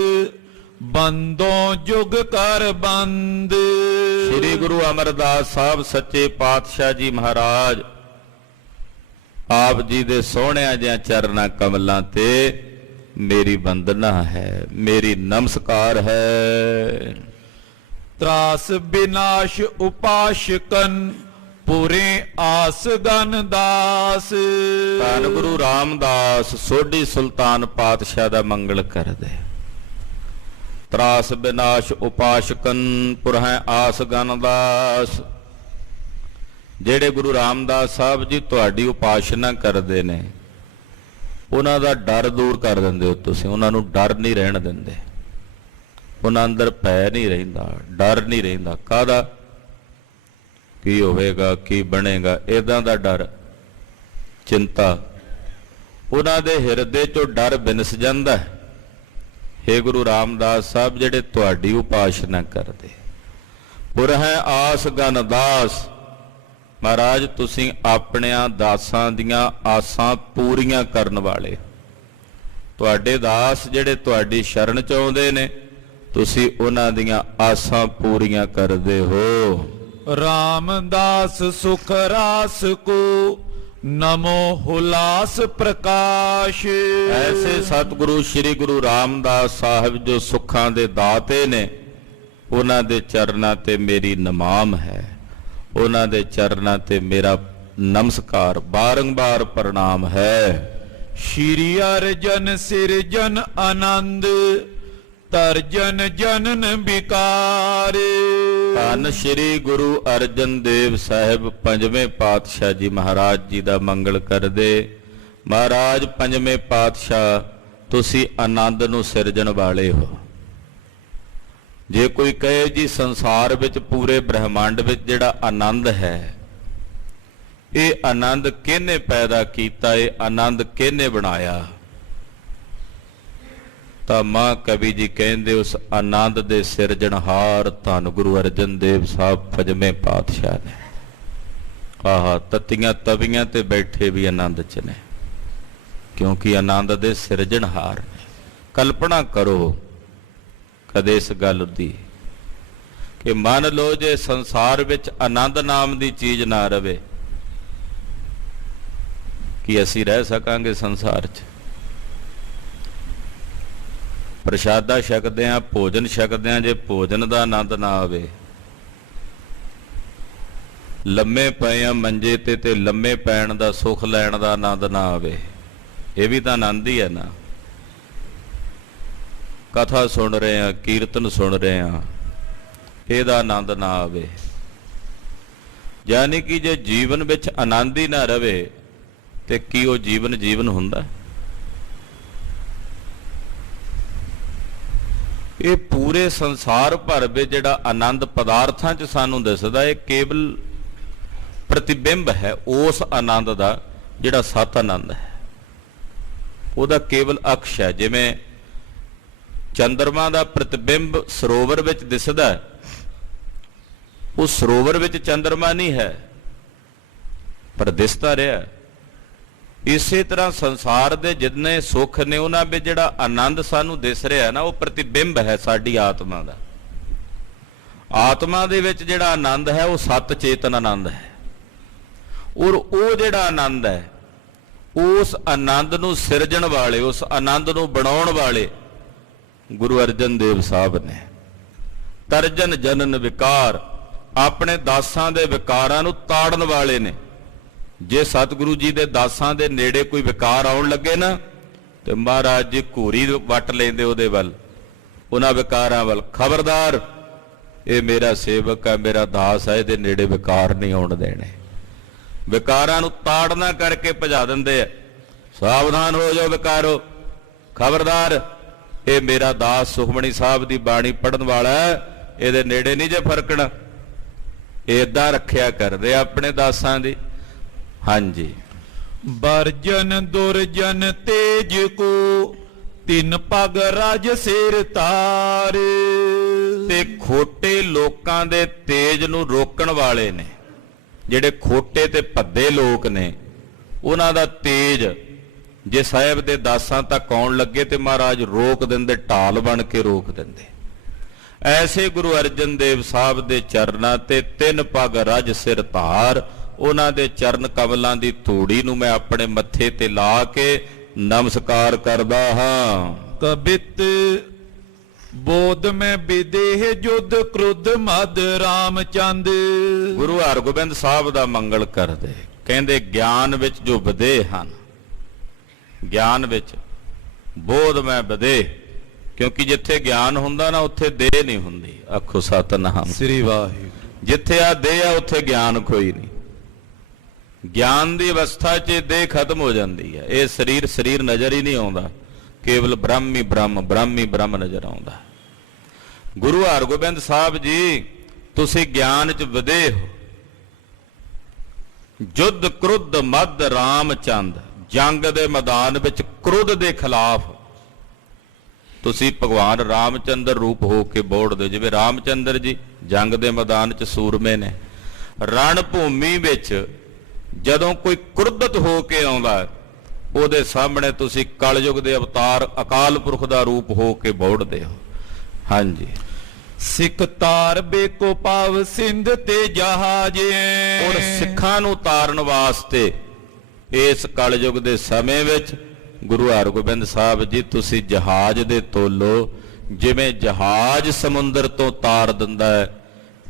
ਬੰਦੋਂ ਜੁਗ ਕਰ ਬੰਦ। ਸ੍ਰੀ ਗੁਰੂ ਅਮਰਦਾਸ ਸਾਹਿਬ ਸੱਚੇ ਪਾਤਸ਼ਾਹ ਜੀ ਮਹਾਰਾਜ ਆਪ ਜੀ ਦੇ ਸੋਹਣਿਆਂ ਜਿਹਾ ਚਰਨਾਂ ਕਮਲਾਂ ਤੇ ਮੇਰੀ ਵੰਦਨਾ ਹੈ, ਮੇਰੀ ਨਮਸਕਾਰ ਹੈ। ਤਰਾਸ ਬਿਨਾਸ਼ ਉਪਾਸ਼ਕਨ ਪੂਰੇ ਆਸ ਗਨ ਦਾਸ। ਧੰਨ ਗੁਰੂ ਰਾਮਦਾਸ ਸੋਢੀ ਸੁਲਤਾਨ ਪਾਤਸ਼ਾਹ ਦਾ ਮੰਗਲ ਕਰਦੇ। ਤਰਾਸ ਬਿਨਾਸ਼ ਉਪਾਸ਼ਕਨ ਪੁਰਹਿ ਆਸ ਗਨ ਦਾਸ। ਜਿਹੜੇ ਗੁਰੂ ਰਾਮਦਾਸ ਸਾਹਿਬ ਜੀ ਤੁਹਾਡੀ ਉਪਾਸ਼ਨਾ ਕਰਦੇ ਨੇ ਉਹਨਾਂ ਦਾ ਡਰ ਦੂਰ ਕਰ ਦਿੰਦੇ ਹੋ ਤੁਸੀਂ। ਉਹਨਾਂ ਨੂੰ ਡਰ ਨਹੀਂ ਰਹਿਣ ਦਿੰਦੇ, ਉਹਨਾਂ ਅੰਦਰ ਭੈ ਨਹੀਂ ਰਹਿੰਦਾ, ਡਰ ਨਹੀਂ ਰਹਿੰਦਾ। ਕਾਹਦਾ? ਕੀ ਹੋਵੇਗਾ, ਕੀ ਬਣੇਗਾ, ਇਦਾਂ ਦਾ ਡਰ, ਚਿੰਤਾ। ਉਹਨਾਂ ਦੇ ਹਿਰਦੇ ਚੋਂ ਡਰ ਬਿਨਸ ਜਾਂਦਾ ਹੈ। ਹੇ ਗੁਰੂ ਰਾਮਦਾਸ ਸਾਹਿਬ ਜਿਹੜੇ ਤੁਹਾਡੀ ਉਪਾਸ਼ਨਾ ਕਰਦੇ, ਪੁਰਹਿ ਆਸ ਗਨ ਦਾਸ। ਮਹਾਰਾਜ ਤੁਸੀਂ ਆਪਣਿਆਂ ਦਾਸਾਂ ਦੀਆਂ ਆਸਾਂ ਪੂਰੀਆਂ ਕਰਨ ਵਾਲੇ। ਤੁਹਾਡੇ ਦਾਸ ਜਿਹੜੇ ਤੁਹਾਡੀ ਸ਼ਰਨ ਚ ਆਉਂਦੇ ਨੇ ਤੁਸੀਂ ਉਹਨਾਂ ਦੀਆਂ ਆਸਾਂ ਪੂਰੀਆਂ ਕਰਦੇ ਹੋ। ਰਾਮਦਾਸ ਸੁਖ ਰਾਸ ਕੋ ਨਮੋ ਹੁਲਾਸ ਪ੍ਰਕਾਸ਼। ਐਸੇ ਸਤਿਗੁਰੂ ਸ੍ਰੀ ਗੁਰੂ ਰਾਮਦਾਸ ਸਾਹਿਬ ਜੋ ਸੁੱਖਾਂ ਦੇ ਦਾਤੇ ਨੇ ਉਹਨਾਂ ਦੇ ਚਰਨਾਂ ਤੇ ਮੇਰੀ ਨਮਾਮ ਹੈ, ਉਹਨਾਂ ਦੇ ਚਰਨਾਂ ਤੇ ਮੇਰਾ ਨਮਸਕਾਰ, ਬਾਰੰਬਾਰ ਪ੍ਰਣਾਮ ਹੈ। ਸ਼੍ਰੀ ਅਰਜਨ ਸਿਰਜਨ ਆਨੰਦ ਤਰਜਨ ਜਨਨ ਵਿਕਾਰ। ਧੰਨ ਸ਼੍ਰੀ ਗੁਰੂ ਅਰਜਨ ਦੇਵ ਸਾਹਿਬ ਪੰਜਵੇਂ ਪਾਤਸ਼ਾਹ ਜੀ ਮਹਾਰਾਜ ਜੀ ਦਾ ਮੰਗਲ ਕਰਦੇ। ਮਹਾਰਾਜ ਪੰਜਵੇਂ ਪਾਤਸ਼ਾਹ ਤੁਸੀਂ ਆਨੰਦ ਨੂੰ ਸਿਰਜਣ ਵਾਲੇ ਹੋ। ਜੇ ਕੋਈ ਕਹੇ ਜੀ ਸੰਸਾਰ ਵਿੱਚ ਪੂਰੇ ਬ੍ਰਹਿਮੰਡ ਵਿੱਚ ਜਿਹੜਾ ਆਨੰਦ ਹੈ ਇਹ ਆਨੰਦ ਕਿਹਨੇ ਪੈਦਾ ਕੀਤਾ, ਇਹ ਆਨੰਦ ਕਿਹਨੇ ਬਣਾਇਆ? ਤਾਂ ਮਾਂ ਕਵੀ ਜੀ ਕਹਿੰਦੇ ਉਸ ਆਨੰਦ ਦੇ ਸਿਰਜਣਹਾਰ ਧੰਨ ਗੁਰੂ ਅਰਜਨ ਦੇਵ ਸਾਹਿਬ ਪੰਜਵੇਂ ਪਾਤਸ਼ਾਹ ਨੇ। ਆਹਾ, ਤਤੀਆਂ ਤਵੀਆਂ ਤੇ ਬੈਠੇ ਵੀ ਆਨੰਦ ਚ ਨੇ, ਕਿਉਂਕਿ ਆਨੰਦ ਦੇ ਸਿਰਜਣਹਾਰ ਨੇ। ਕਲਪਨਾ ਕਰੋ ਕਦੇ ਇਸ ਗੱਲ ਦੀ ਕਿ ਮੰਨ ਲਓ ਜੇ ਸੰਸਾਰ ਵਿੱਚ ਆਨੰਦ ਨਾਮ ਦੀ ਚੀਜ਼ ਨਾ ਰਵੇ, ਕੀ ਅਸੀਂ ਰਹਿ ਸਕਾਂਗੇ ਸੰਸਾਰ 'ਚ? ਪ੍ਰਸ਼ਾਦਾ ਛਕਦੇ ਹਾਂ, ਭੋਜਨ ਛਕਦੇ ਹਾਂ, ਜੇ ਭੋਜਨ ਦਾ ਆਨੰਦ ਨਾ ਆਵੇ, ਲੰਮੇ ਪਏ ਆ ਮੰਜੇ ਤੇ ਲੰਮੇ ਪੈਣ ਦਾ ਸੁੱਖ ਲੈਣ ਦਾ ਆਨੰਦ ਨਾ ਆਵੇ, ਇਹ ਵੀ ਤਾਂ ਆਨੰਦ ਹੀ ਹੈ ਨਾ। ਕਥਾ ਸੁਣ ਰਹੇ ਆ, ਕੀਰਤਨ ਸੁਣ ਰਹੇ ਆ, ਇਹਦਾ ਆਨੰਦ ਨਾ ਆਵੇ, ਯਾਨੀ ਕਿ ਜੇ ਜੀਵਨ ਵਿੱਚ ਆਨੰਦ ਹੀ ਨਾ ਰਵੇ ਤੇ ਕੀ ਉਹ ਜੀਵਨ ਹੁੰਦਾ? ਇਹ ਪੂਰੇ ਸੰਸਾਰ ਭਰ ਵਿੱਚ ਜਿਹੜਾ ਆਨੰਦ ਪਦਾਰਥਾਂ 'ਚ ਸਾਨੂੰ ਦਿਸਦਾ, ਇਹ ਕੇਵਲ ਪ੍ਰਤੀਬਿੰਬ ਹੈ ਉਸ ਆਨੰਦ ਦਾ ਜਿਹੜਾ ਸਤ ਆਨੰਦ ਹੈ, ਉਹਦਾ ਕੇਵਲ ਅਕਸ਼ ਹੈ। ਜਿਵੇਂ ਚੰਦਰਮਾ ਦਾ ਪ੍ਰਤੀਬਿੰਬ ਸਰੋਵਰ ਵਿੱਚ ਦਿਸਦਾ, ਉਸ ਸਰੋਵਰ ਵਿੱਚ ਚੰਦਰਮਾ ਨਹੀਂ ਹੈ ਪਰ ਦਿਸਦਾ ਰਿਹਾ। ਇਸੇ ਤਰ੍ਹਾਂ ਸੰਸਾਰ ਦੇ ਜਿੰਨੇ ਸੁੱਖ ਨੇ ਉਹਨਾਂ ਵਿੱਚ ਜਿਹੜਾ ਆਨੰਦ ਸਾਨੂੰ ਦਿਸ ਰਿਹਾ ਨਾ, ਉਹ ਪ੍ਰਤੀਬਿੰਬ ਹੈ ਸਾਡੀ ਆਤਮਾ ਦਾ। ਆਤਮਾ ਦੇ ਵਿੱਚ ਜਿਹੜਾ ਆਨੰਦ ਹੈ ਉਹ ਸਤ ਚੇਤਨ ਆਨੰਦ ਹੈ, ਔਰ ਉਹ ਜਿਹੜਾ ਆਨੰਦ ਹੈ, ਉਸ ਆਨੰਦ ਨੂੰ ਸਿਰਜਣ ਵਾਲੇ, ਉਸ ਆਨੰਦ ਨੂੰ ਬਣਾਉਣ ਵਾਲੇ ਗੁਰੂ ਅਰਜਨ ਦੇਵ ਸਾਹਿਬ ਨੇ। ਤਰਜਨ ਜਨਨ ਵਿਕਾਰ, ਆਪਣੇ ਦਾਸਾਂ ਦੇ ਵਿਕਾਰਾਂ ਨੂੰ ਤਾੜਨ ਵਾਲੇ ਨੇ। ਜੇ ਸਤਿਗੁਰੂ ਜੀ ਦੇ ਦਾਸਾਂ ਦੇ ਨੇੜੇ ਕੋਈ ਵਿਕਾਰ ਆਉਣ ਲੱਗੇ ਨਾ, ਤੇ ਮਹਾਰਾਜ ਜੀ ਘੂਰੀ ਵੱਟ ਲੈਂਦੇ ਉਹਦੇ ਵੱਲ, ਉਹਨਾਂ ਵਿਕਾਰਾਂ ਵੱਲ। ਖਬਰਦਾਰ, ਇਹ ਮੇਰਾ ਸੇਵਕ ਹੈ, ਮੇਰਾ ਦਾਸ ਹੈ, ਇਹਦੇ ਨੇੜੇ ਵਿਕਾਰ ਨਹੀਂ ਆਉਣ ਦੇਣੇ। ਵਿਕਾਰਾਂ ਨੂੰ ਤਾੜਨਾ ਕਰਕੇ ਭਜਾ ਦਿੰਦੇ ਆ। ਸਾਵਧਾਨ ਹੋ ਜਾਓ ਵਿਕਾਰੋ, ਖਬਰਦਾਰ, ਇਹ ਮੇਰਾ ਦਾਸ ਸੁਖਮਣੀ ਸਾਹਿਬ ਦੀ ਬਾਣੀ ਪੜਨ ਵਾਲਾ ਹੈ, ਇਹਦੇ ਨੇੜੇ ਨਹੀਂ ਜੇ ਫਰਕਣਾ। ਏਦਾਂ ਰੱਖਿਆ ਕਰਦੇ ਆਪਣੇ ਦਾਸਾਂ ਦੀ। ਹਾਂਜੀ, ਬਰਜਨ ਦੁਰਜਨ ਤੇਜ ਕੋ ਤਿੰਨ ਪਗ ਰਾਜ ਸਿਰ ਤਾਰ। ਤੇ ਖੋਟੇ ਲੋਕਾਂ ਦੇ ਤੇਜ ਨੂੰ ਰੋਕਣ ਵਾਲੇ ਨੇ, ਜਿਹੜੇ ਖੋਟੇ ਤੇ ਭੱਦੇ ਲੋਕ ਨੇ, ਉਹਨਾਂ ਦਾ ਤੇਜ ਜੇ ਸਾਹਿਬ ਦੇ ਦਾਸਾਂ ਤੱਕ ਆਉਣ ਲੱਗੇ ਤੇ ਮਹਾਰਾਜ ਰੋਕ ਦਿੰਦੇ, ਢਾਲ ਬਣ ਕੇ ਰੋਕ ਦਿੰਦੇ। ਐਸੇ ਗੁਰੂ ਅਰਜਨ ਦੇਵ ਸਾਹਿਬ ਦੇ ਚਰਨਾਂ ਤੇ ਤਿੰਨ ਪਗ ਰਜ ਸਿਰ ਧਾਰ, ਉਹਨਾਂ ਦੇ ਚਰਨ ਕਮਲਾਂ ਦੀ ਧੂੜੀ ਨੂੰ ਮੈਂ ਆਪਣੇ ਮੱਥੇ ਤੇ ਲਾ ਕੇ ਨਮਸਕਾਰ ਕਰਦਾ ਹਾਂ। ਕਬਿਤ ਬੋਧ ਮੈਂ ਵਿਦੇਹ ਜੁਧ ਕ੍ਰੁੱਧ ਮਦ ਰਾਮਚੰਦ। ਗੁਰੂ ਹਰਗੋਬਿੰਦ ਸਾਹਿਬ ਦਾ ਮੰਗਲ ਕਰਦੇ, ਕਹਿੰਦੇ ਗਿਆਨ ਵਿੱਚ ਜੋ ਵਿਦੇਹ ਹਨ, ਗਿਆਨ ਵਿੱਚ ਬੋਧ ਮੈਂ ਵਿਦੇਹ, ਕਿਉਂਕਿ ਜਿੱਥੇ ਗਿਆਨ ਹੁੰਦਾ ਨਾ ਉੱਥੇ ਦੇਹ ਨਹੀਂ ਹੁੰਦੀ। ਆਖੋ ਸਤਿਨਾਮ ਸ੍ਰੀ ਵਾਹਿਗੁਰੂ। ਜਿੱਥੇ ਆ ਦੇਹ ਆ ਉੱਥੇ ਗਿਆਨ ਕੋਈ ਨਹੀਂ। ਗਿਆਨ ਦੀ ਅਵਸਥਾ 'ਚ ਦੇਹ ਖਤਮ ਹੋ ਜਾਂਦੀ ਹੈ। ਇਹ ਸਰੀਰ ਨਜ਼ਰ ਹੀ ਨਹੀਂ ਆਉਂਦਾ, ਕੇਵਲ ਬ੍ਰਹਮ ਹੀ ਬ੍ਰਹਮ, ਬ੍ਰਹਮ ਹੀ ਬ੍ਰਹਮ ਨਜ਼ਰ ਆਉਂਦਾ। ਗੁਰੂ ਹਰਗੋਬਿੰਦ ਸਾਹਿਬ ਜੀ, ਤੁਸੀਂ ਗਿਆਨ 'ਚ ਵਿਦੇਹ ਹੋ। ਜੁੱਧ ਕ੍ਰੁੱਧ ਮਦ ਰਾਮਚੰਦ, ਜੰਗ ਦੇ ਮੈਦਾਨ ਵਿੱਚ ਕ੍ਰੋਧ ਦੇ ਖਿਲਾਫ ਤੁਸੀਂ ਭਗਵਾਨ ਰਾਮਚੰਦਰ ਰੂਪ ਹੋ ਕੇ ਬੋੜਦੇ। ਜਿਵੇਂ ਰਾਮਚੰਦਰ ਜੀ ਜੰਗ ਦੇ ਮੈਦਾਨ 'ਚ ਸੂਰਮੇ ਨੇ, ਰਣ ਭੂਮੀ ਵਿੱਚ ਜਦੋਂ ਕੋਈ ਕ੍ਰੋਧਿਤ ਹੋ ਕੇ ਆਉਂਦਾ, ਉਹਦੇ ਸਾਹਮਣੇ ਤੁਸੀਂ ਕਲਯੁਗ ਦੇ ਅਵਤਾਰ ਅਕਾਲ ਪੁਰਖ ਦਾ ਰੂਪ ਹੋ ਕੇ ਬੋੜਦੇ ਹੋ। ਹਾਂਜੀ, ਸਿੱਖ ਤਾਰ ਬੇਕੋ ਪਾਵ ਸਿੰਧ ਤੇ ਜਹਾਜੇ। ਔਰ ਸਿੱਖਾਂ ਨੂੰ ਤਾਰਨ ਵਾਸਤੇ ਇਸ ਕਲਯੁਗ ਦੇ ਸਮੇਂ ਵਿੱਚ ਗੁਰੂ ਹਰਗੋਬਿੰਦ ਸਾਹਿਬ ਜੀ ਤੁਸੀਂ ਜਹਾਜ਼ ਦੇ ਤੋਲੋ। ਜਿਵੇਂ ਜਹਾਜ਼ ਸਮੁੰਦਰ ਤੋਂ ਤਾਰ ਦਿੰਦਾ ਹੈ,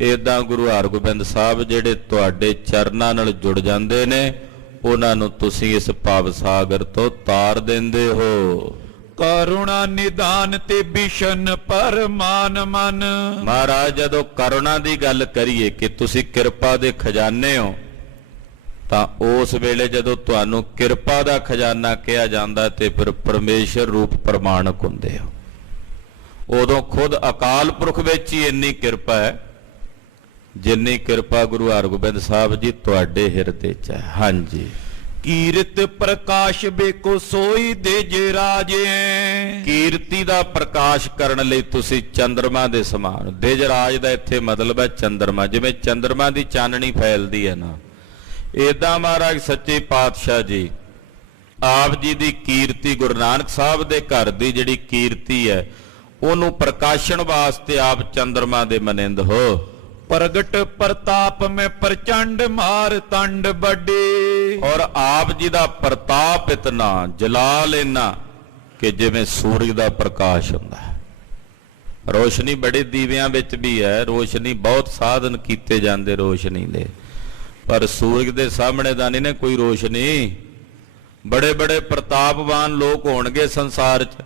ਏਦਾਂ ਗੁਰੂ ਹਰਗੋਬਿੰਦ ਸਾਹਿਬ ਜਿਹੜੇ ਤੁਹਾਡੇ ਚਰਨਾਂ ਨਾਲ ਜੁੜ ਜਾਂਦੇ ਨੇ, ਉਹਨਾਂ ਨੂੰ ਤੁਸੀਂ ਇਸ ਭਵ ਸਾਗਰ ਤੋਂ ਤਾਰ ਦਿੰਦੇ ਹੋ। ਕਰੁਣਾ ਨਿਦਾਨ ਤੇ ਬਿਸ਼ਨ ਪਰਮਾਨ ਮਨ। ਮਹਾਰਾਜ, ਜਦੋਂ ਕਰੁਣਾ ਦੀ ਗੱਲ ਕਰੀਏ ਕਿ ਤੁਸੀਂ ਕਿਰਪਾ ਦੇ ਖਜ਼ਾਨੇ ਹੋ, ਤਾਂ ਉਸ ਵੇਲੇ ਜਦੋਂ ਤੁਹਾਨੂੰ ਕਿਰਪਾ ਦਾ ਖਜ਼ਾਨਾ ਕਿਹਾ ਜਾਂਦਾ ਤੇ ਫਿਰ ਪਰਮੇਸ਼ਰ ਰੂਪ ਪ੍ਰਮਾਣਕ ਹੁੰਦੇ ਹੋ। ਉਦੋਂ ਖੁਦ ਅਕਾਲ ਪੁਰਖ ਵਿੱਚ ਹੀ ਇੰਨੀ ਕਿਰਪਾ ਹੈ ਜਿੰਨੀ ਕਿਰਪਾ ਗੁਰੂ ਹਰਗੋਬਿੰਦ ਸਾਹਿਬ ਜੀ ਤੁਹਾਡੇ ਹਿਰਦੇ 'ਚ ਹੈ। ਹਾਂਜੀ, ਕੀਰਤ ਪ੍ਰਕਾਸ਼ ਵੇਖੋ ਸੋਈ ਦੇਜ ਰਾਜੇ। ਕੀਰਤੀ ਦਾ ਪ੍ਰਕਾਸ਼ ਕਰਨ ਲਈ ਤੁਸੀਂ ਚੰਦਰਮਾ ਦੇ ਸਮਾਨ। ਦੇਜ ਰਾਜ ਦਾ ਇੱਥੇ ਮਤਲਬ ਹੈ ਚੰਦਰਮਾ। ਜਿਵੇਂ ਚੰਦਰਮਾ ਦੀ ਚਾਨਣੀ ਫੈਲਦੀ ਹੈ ਨਾ, ਏਦਾਂ ਮਹਾਰਾਜ ਸੱਚੇ ਪਾਤਸ਼ਾਹ ਜੀ ਆਪ ਜੀ ਦੀ ਕੀਰਤੀ, ਗੁਰੂ ਨਾਨਕ ਸਾਹਿਬ ਦੇ ਘਰ ਦੀ ਜਿਹੜੀ ਕੀਰਤੀ ਹੈ ਉਹਨੂੰ ਪ੍ਰਕਾਸ਼ਣ ਵਾਸਤੇ ਆਪ ਚੰਦਰਮਾ ਦੇ ਮਨਿੰਦ ਹੋ। ਪ੍ਰਗਟ ਪ੍ਰਤਾਪ ਮੈਂ ਪ੍ਰਚੰਡ ਮਾਰ ਤੰਡ ਵੱਡੇ। ਔਰ ਆਪ ਜੀ ਦਾ ਪ੍ਰਤਾਪ ਇਤਨਾ, ਜਲਾਲ ਇੰਨਾ ਕਿ ਜਿਵੇਂ ਸੂਰਜ ਦਾ ਪ੍ਰਕਾਸ਼ ਹੁੰਦਾ ਹੈ। ਰੋਸ਼ਨੀ ਬੜੇ ਦੀਵਿਆਂ ਵਿੱਚ ਵੀ ਹੈ, ਰੋਸ਼ਨੀ ਬਹੁਤ ਸਾਧਨ ਕੀਤੇ ਜਾਂਦੇ ਰੋਸ਼ਨੀ ਦੇ, ਪਰ ਸੂਰਜ ਦੇ ਸਾਹਮਣੇ ਦਾ ਨਹੀਂ ਨਾ ਕੋਈ ਰੋਸ਼ਨੀ। ਬੜੇ ਬੜੇ ਪ੍ਰਤਾਪਵਾਨ ਲੋਕ ਹੋਣਗੇ ਸੰਸਾਰ 'ਚ,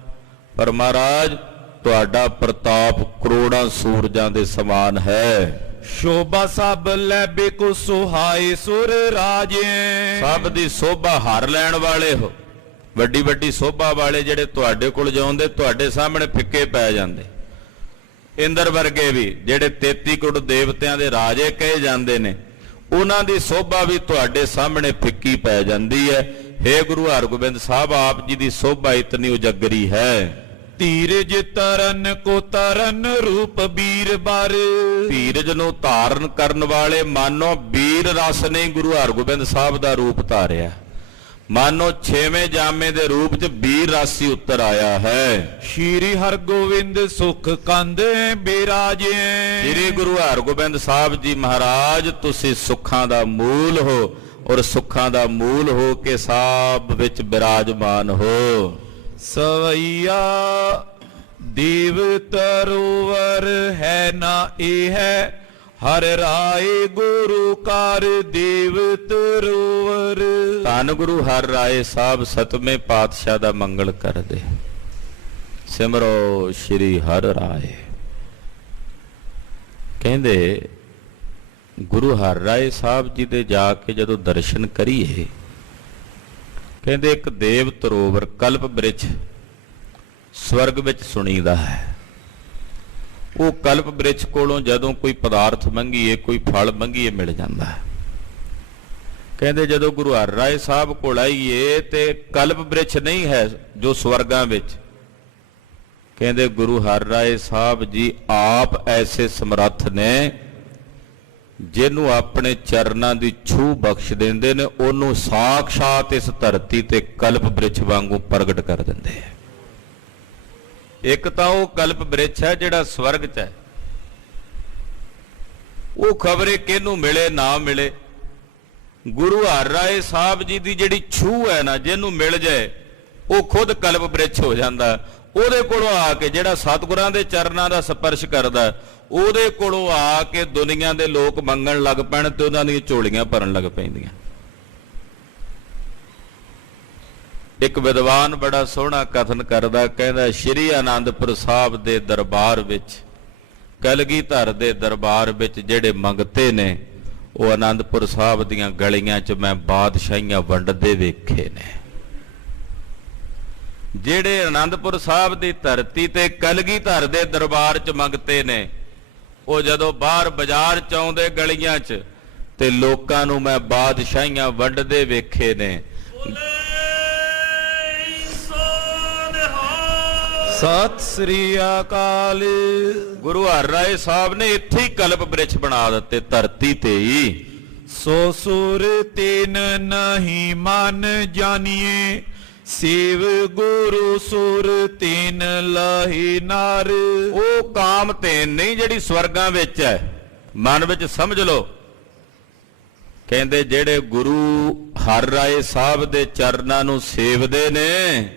ਪਰ ਮਹਾਰਾਜ ਤੁਹਾਡਾ ਪ੍ਰਤਾਪ ਕਰੋੜਾਂ ਸੂਰਜਾਂ ਦੇ ਸਮਾਨ ਹੈ। ਸ਼ੋਭਾ ਸਭ ਲੈ ਬੇਕੋ ਸੁਹਾਏ ਸੁਰ ਰਾਜੇ। ਸਭ ਦੀ ਸੋਭਾ ਹਰ ਲੈਣ ਵਾਲੇ ਹੋ, ਵੱਡੀ ਵੱਡੀ ਸੋਭਾ ਵਾਲੇ ਜਿਹੜੇ ਤੁਹਾਡੇ ਕੋਲ ਜਾਉਂਦੇ ਤੁਹਾਡੇ ਸਾਹਮਣੇ ਫਿੱਕੇ ਪੈ ਜਾਂਦੇ। ਇੰਦਰ ਵਰਗੇ ਵੀ ਜਿਹੜੇ 33 ਕਰੋੜ ਦੇਵਤਿਆਂ ਦੇ ਰਾਜੇ ਕਹੇ ਜਾਂਦੇ ਨੇ, ਉਹਨਾਂ ਦੀ ਸੋਭਾ ਵੀ ਤੁਹਾਡੇ ਸਾਹਮਣੇ ਫਿੱਕੀ ਪੈ ਜਾਂਦੀ ਹੈ। हे ਗੁਰੂ ਹਰਗੋਬਿੰਦ ਸਾਹਿਬ, ਆਪ ਜੀ ਦੀ ਸੋਭਾ ਇਤਨੀ ਉਜਗਰੀ ਹੈ। ਧੀਰਜ ਤਰਨ ਕੋ ਤਰਨ ਰੂਪ ਵੀਰ ਬਰ। ਧੀਰਜ ਨੂੰ ਧਾਰਨ ਕਰਨ ਵਾਲੇ ਮਾਨੋ ਵੀਰ ਰਸ ਨੇ ਗੁਰੂ ਹਰਗੋਬਿੰਦ ਸਾਹਿਬ ਦਾ ਰੂਪ ਧਾਰਿਆ। ਮਾਨੋ 6ਵੇਂ ਜਾਮੇ ਦੇ ਰੂਪ 'ਚ ਵੀਰ ਰਸ ਹੀ ਉੱਤਰ ਆਇਆ ਹੈ। ਸ਼੍ਰੀ ਹਰਗੋਬਿੰਦ ਸੁਖ ਕੰਦ ਬਿਰਾਜੇ। ਸ਼੍ਰੀ ਗੁਰੂ ਹਰਗੋਬਿੰਦ ਸਾਹਿਬ ਜੀ ਮਹਾਰਾਜ, ਤੁਸੀਂ ਸੁੱਖਾਂ ਦਾ ਮੂਲ ਹੋ ਔਰ ਸੁੱਖਾਂ ਦਾ ਮੂਲ ਹੋ ਕੇ ਸਭ ਵਿੱਚ ਬਿਰਾਜਮਾਨ ਹੋ। ਸਵਈਆ ਦੇਵ ਤਰੋਵਰ ਹੈ ਨਾ ਇਹ ਹੈ, ਹਰ ਰਾਏ ਗੁਰੂ ਕਰ ਦੇਵ ਤਰੋਵਰ। ਧੰਨ ਗੁਰੂ ਹਰ ਰਾਏ ਸਾਹਿਬ ਸਤਵੇਂ ਪਾਤਸ਼ਾਹ ਦਾ ਮੰਗਲ ਕਰਦੇ। ਸਿਮਰੋ ਸ਼੍ਰੀ ਹਰ ਰਾਏ। ਕਹਿੰਦੇ ਗੁਰੂ ਹਰ ਰਾਏ ਸਾਹਿਬ ਜੀ ਦੇ ਜਾ ਕੇ ਜਦੋਂ ਦਰਸ਼ਨ ਕਰੀਏ, ਕਹਿੰਦੇ ਇੱਕ ਦੇਵ ਤਰੋਵਰ ਕਲਪ ਬ੍ਰਿਛ ਸਵਰਗ ਵਿੱਚ ਸੁਣੀਦਾ ਹੈ। ਉਹ ਕਲਪ ਬ੍ਰਿਛ ਕੋਲੋਂ ਜਦੋਂ ਕੋਈ ਪਦਾਰਥ ਮੰਗੀਏ, ਕੋਈ ਫਲ ਮੰਗੀਏ, ਮਿਲ ਜਾਂਦਾ ਹੈ। ਕਹਿੰਦੇ ਜਦੋਂ ਗੁਰੂ ਹਰ ਰਾਏ ਸਾਹਿਬ ਕੋਲ ਆਈਏ ਤੇ ਕਲਪ ਬ੍ਰਿਛ ਨਹੀਂ ਹੈ ਜੋ ਸਵਰਗਾਂ ਵਿੱਚ। ਕਹਿੰਦੇ ਗੁਰੂ ਹਰ ਰਾਏ ਸਾਹਿਬ ਜੀ ਆਪ ਐਸੇ ਸਮਰੱਥ ਨੇ, ਜਿਹਨੂੰ ਆਪਣੇ ਚਰਨਾਂ ਦੀ ਛੂਹ ਬਖਸ਼ ਦਿੰਦੇ ਨੇ, ਉਹਨੂੰ ਸਾਖਸ਼ਾਤ ਇਸ ਧਰਤੀ ਤੇ ਕਲਪ ਬ੍ਰਿਛ ਵਾਂਗੂ ਪ੍ਰਗਟ ਕਰ ਦਿੰਦੇ ਆ। ਇੱਕ ਤਾਂ ਉਹ ਕਲਪ ਬ੍ਰਿਛ ਹੈ ਜਿਹੜਾ ਸਵਰਗ 'ਚ ਹੈ, ਉਹ ਖਬਰੇ ਕਿਹਨੂੰ ਮਿਲੇ ਨਾ ਮਿਲੇ। ਗੁਰੂ ਹਰ ਰਾਏ ਸਾਹਿਬ ਜੀ ਦੀ ਜਿਹੜੀ ਛੂਹ ਹੈ ਨਾ, ਜਿਹਨੂੰ ਮਿਲ ਜਾਏ ਉਹ ਖੁਦ ਕਲਪ ਬ੍ਰਿਛ ਹੋ ਜਾਂਦਾ। ਉਹਦੇ ਕੋਲੋਂ ਆ ਕੇ ਜਿਹੜਾ ਸਤਿਗੁਰਾਂ ਦੇ ਚਰਨਾਂ ਦਾ ਸਪਰਸ਼ ਕਰਦਾ, ਉਹਦੇ ਕੋਲੋਂ ਆ ਕੇ ਦੁਨੀਆ ਦੇ ਲੋਕ ਮੰਗਣ ਲੱਗ ਪੈਣ ਤੇ ਉਹਨਾਂ ਦੀਆਂ ਝੋਲੀਆਂ ਭਰਨ ਲੱਗ ਪੈਂਦੀਆਂ। ਇੱਕ ਵਿਦਵਾਨ ਬੜਾ ਸੋਹਣਾ ਕਥਨ ਕਰਦਾ, ਕਹਿੰਦਾ ਸ਼੍ਰੀ ਆਨੰਦਪੁਰ ਸਾਹਿਬ ਦੇ ਦਰਬਾਰ ਵਿੱਚ, ਕਲਗੀਧਰ ਦੇ ਦਰਬਾਰ ਵਿੱਚ ਜਿਹੜੇ ਮੰਗਤੇ ਨੇ, ਉਹ ਆਨੰਦਪੁਰ ਸਾਹਿਬ ਦੀਆਂ ਗਲੀਆਂ 'ਚ ਮੈਂ ਬਾਦਸ਼ਾਹੀਆਂ ਵੰਡਦੇ ਵੇਖੇ ਨੇ। ਜਿਹੜੇ ਆਨੰਦਪੁਰ ਸਾਹਿਬ ਦੀ ਧਰਤੀ ਤੇ ਕਲਗੀਧਰ ਦੇ ਦਰਬਾਰ 'ਚ ਮੰਗਤੇ ਨੇ, ਉਹ ਜਦੋਂ ਬਾਹਰ ਬਾਜ਼ਾਰ 'ਚ ਆਉਂਦੇ ਗਲੀਆਂ 'ਚ, ਤੇ ਲੋਕਾਂ ਨੂੰ ਮੈਂ ਬਾਦਸ਼ਾਹੀਆਂ ਵੰਡਦੇ ਵੇਖੇ ਨੇ। ਸਤਿ ਸ੍ਰੀ ਅਕਾਲ। ਗੁਰੂ ਹਰ ਰਾਏ ਸਾਹਿਬ ਨੇ ਇੱਥੇ ਹੀ ਕਲਪ ਬ੍ਰਿਛ ਬਣਾ ਦਿੱਤੇ, ਧਰਤੀ ਤੇ ਹੀ। ਸੋ ਸੁਰ ਤੇਨ ਨਹੀਂ ਮਨ ਜਾਣੀਏ, ਸੇਵ ਗੁਰੂ ਸੁਰ ਤੇਨ ਲਾਹੀ ਨਾਰ। ਉਹ ਕਾਮ ਤੇਨ ਨਹੀਂ ਜਿਹੜੀ ਸਵਰਗਾਂ ਵਿੱਚ ਹੈ, ਮਨ ਵਿੱਚ ਸਮਝ ਲਓ। ਕਹਿੰਦੇ ਜਿਹੜੇ ਗੁਰੂ ਹਰ ਰਾਏ ਸਾਹਿਬ ਦੇ ਚਰਨਾਂ ਨੂੰ ਸੇਵਦੇ ਨੇ,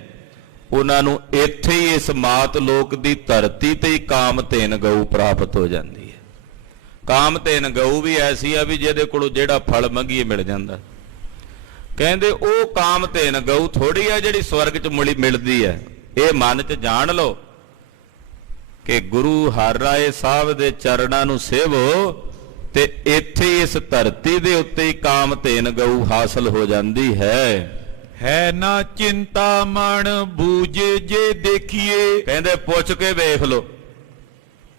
ਉਹਨਾਂ ਨੂੰ ਇੱਥੇ ਹੀ ਇਸ ਮਾਤ ਲੋਕ ਦੀ ਧਰਤੀ ਤੇ ਹੀ ਕਾਮਧੇਨ ਗਊ ਪ੍ਰਾਪਤ ਹੋ ਜਾਂਦੀ ਹੈ। ਕਾਮਧੇਨ ਗਊ ਵੀ ਐਸੀ ਆ ਵੀ ਜਿਹਦੇ ਕੋਲੋਂ ਜਿਹੜਾ ਫਲ ਮੰਗੀਏ ਮਿਲ ਜਾਂਦਾ। ਕਹਿੰਦੇ ਉਹ ਕਾਮਧੇਨ ਗਊ ਥੋੜੀ ਆ ਜਿਹੜੀ ਸਵਰਗ 'ਚ ਮਿਲਦੀ ਹੈ। ਇਹ ਮਨ 'ਚ ਜਾਣ ਲਓ ਕਿ ਗੁਰੂ ਹਰ ਰਾਏ ਸਾਹਿਬ ਦੇ ਚਰਨਾਂ ਨੂੰ ਸੇਵੋ ਤੇ ਇੱਥੇ ਹੀ ਇਸ ਧਰਤੀ ਦੇ ਉੱਤੇ ਹੀ ਕਾਮਧੇਨ ਗਊ ਹਾਸਲ ਹੋ ਜਾਂਦੀ ਹੈ। ਹੈ ਨਾ ਚਿੰਤਾ ਮਨ ਬੂਝੇ ਜੇ ਦੇਖੀਏ। ਕਹਿੰਦੇ ਪੁੱਛ ਕੇ ਵੇਖ ਲੋ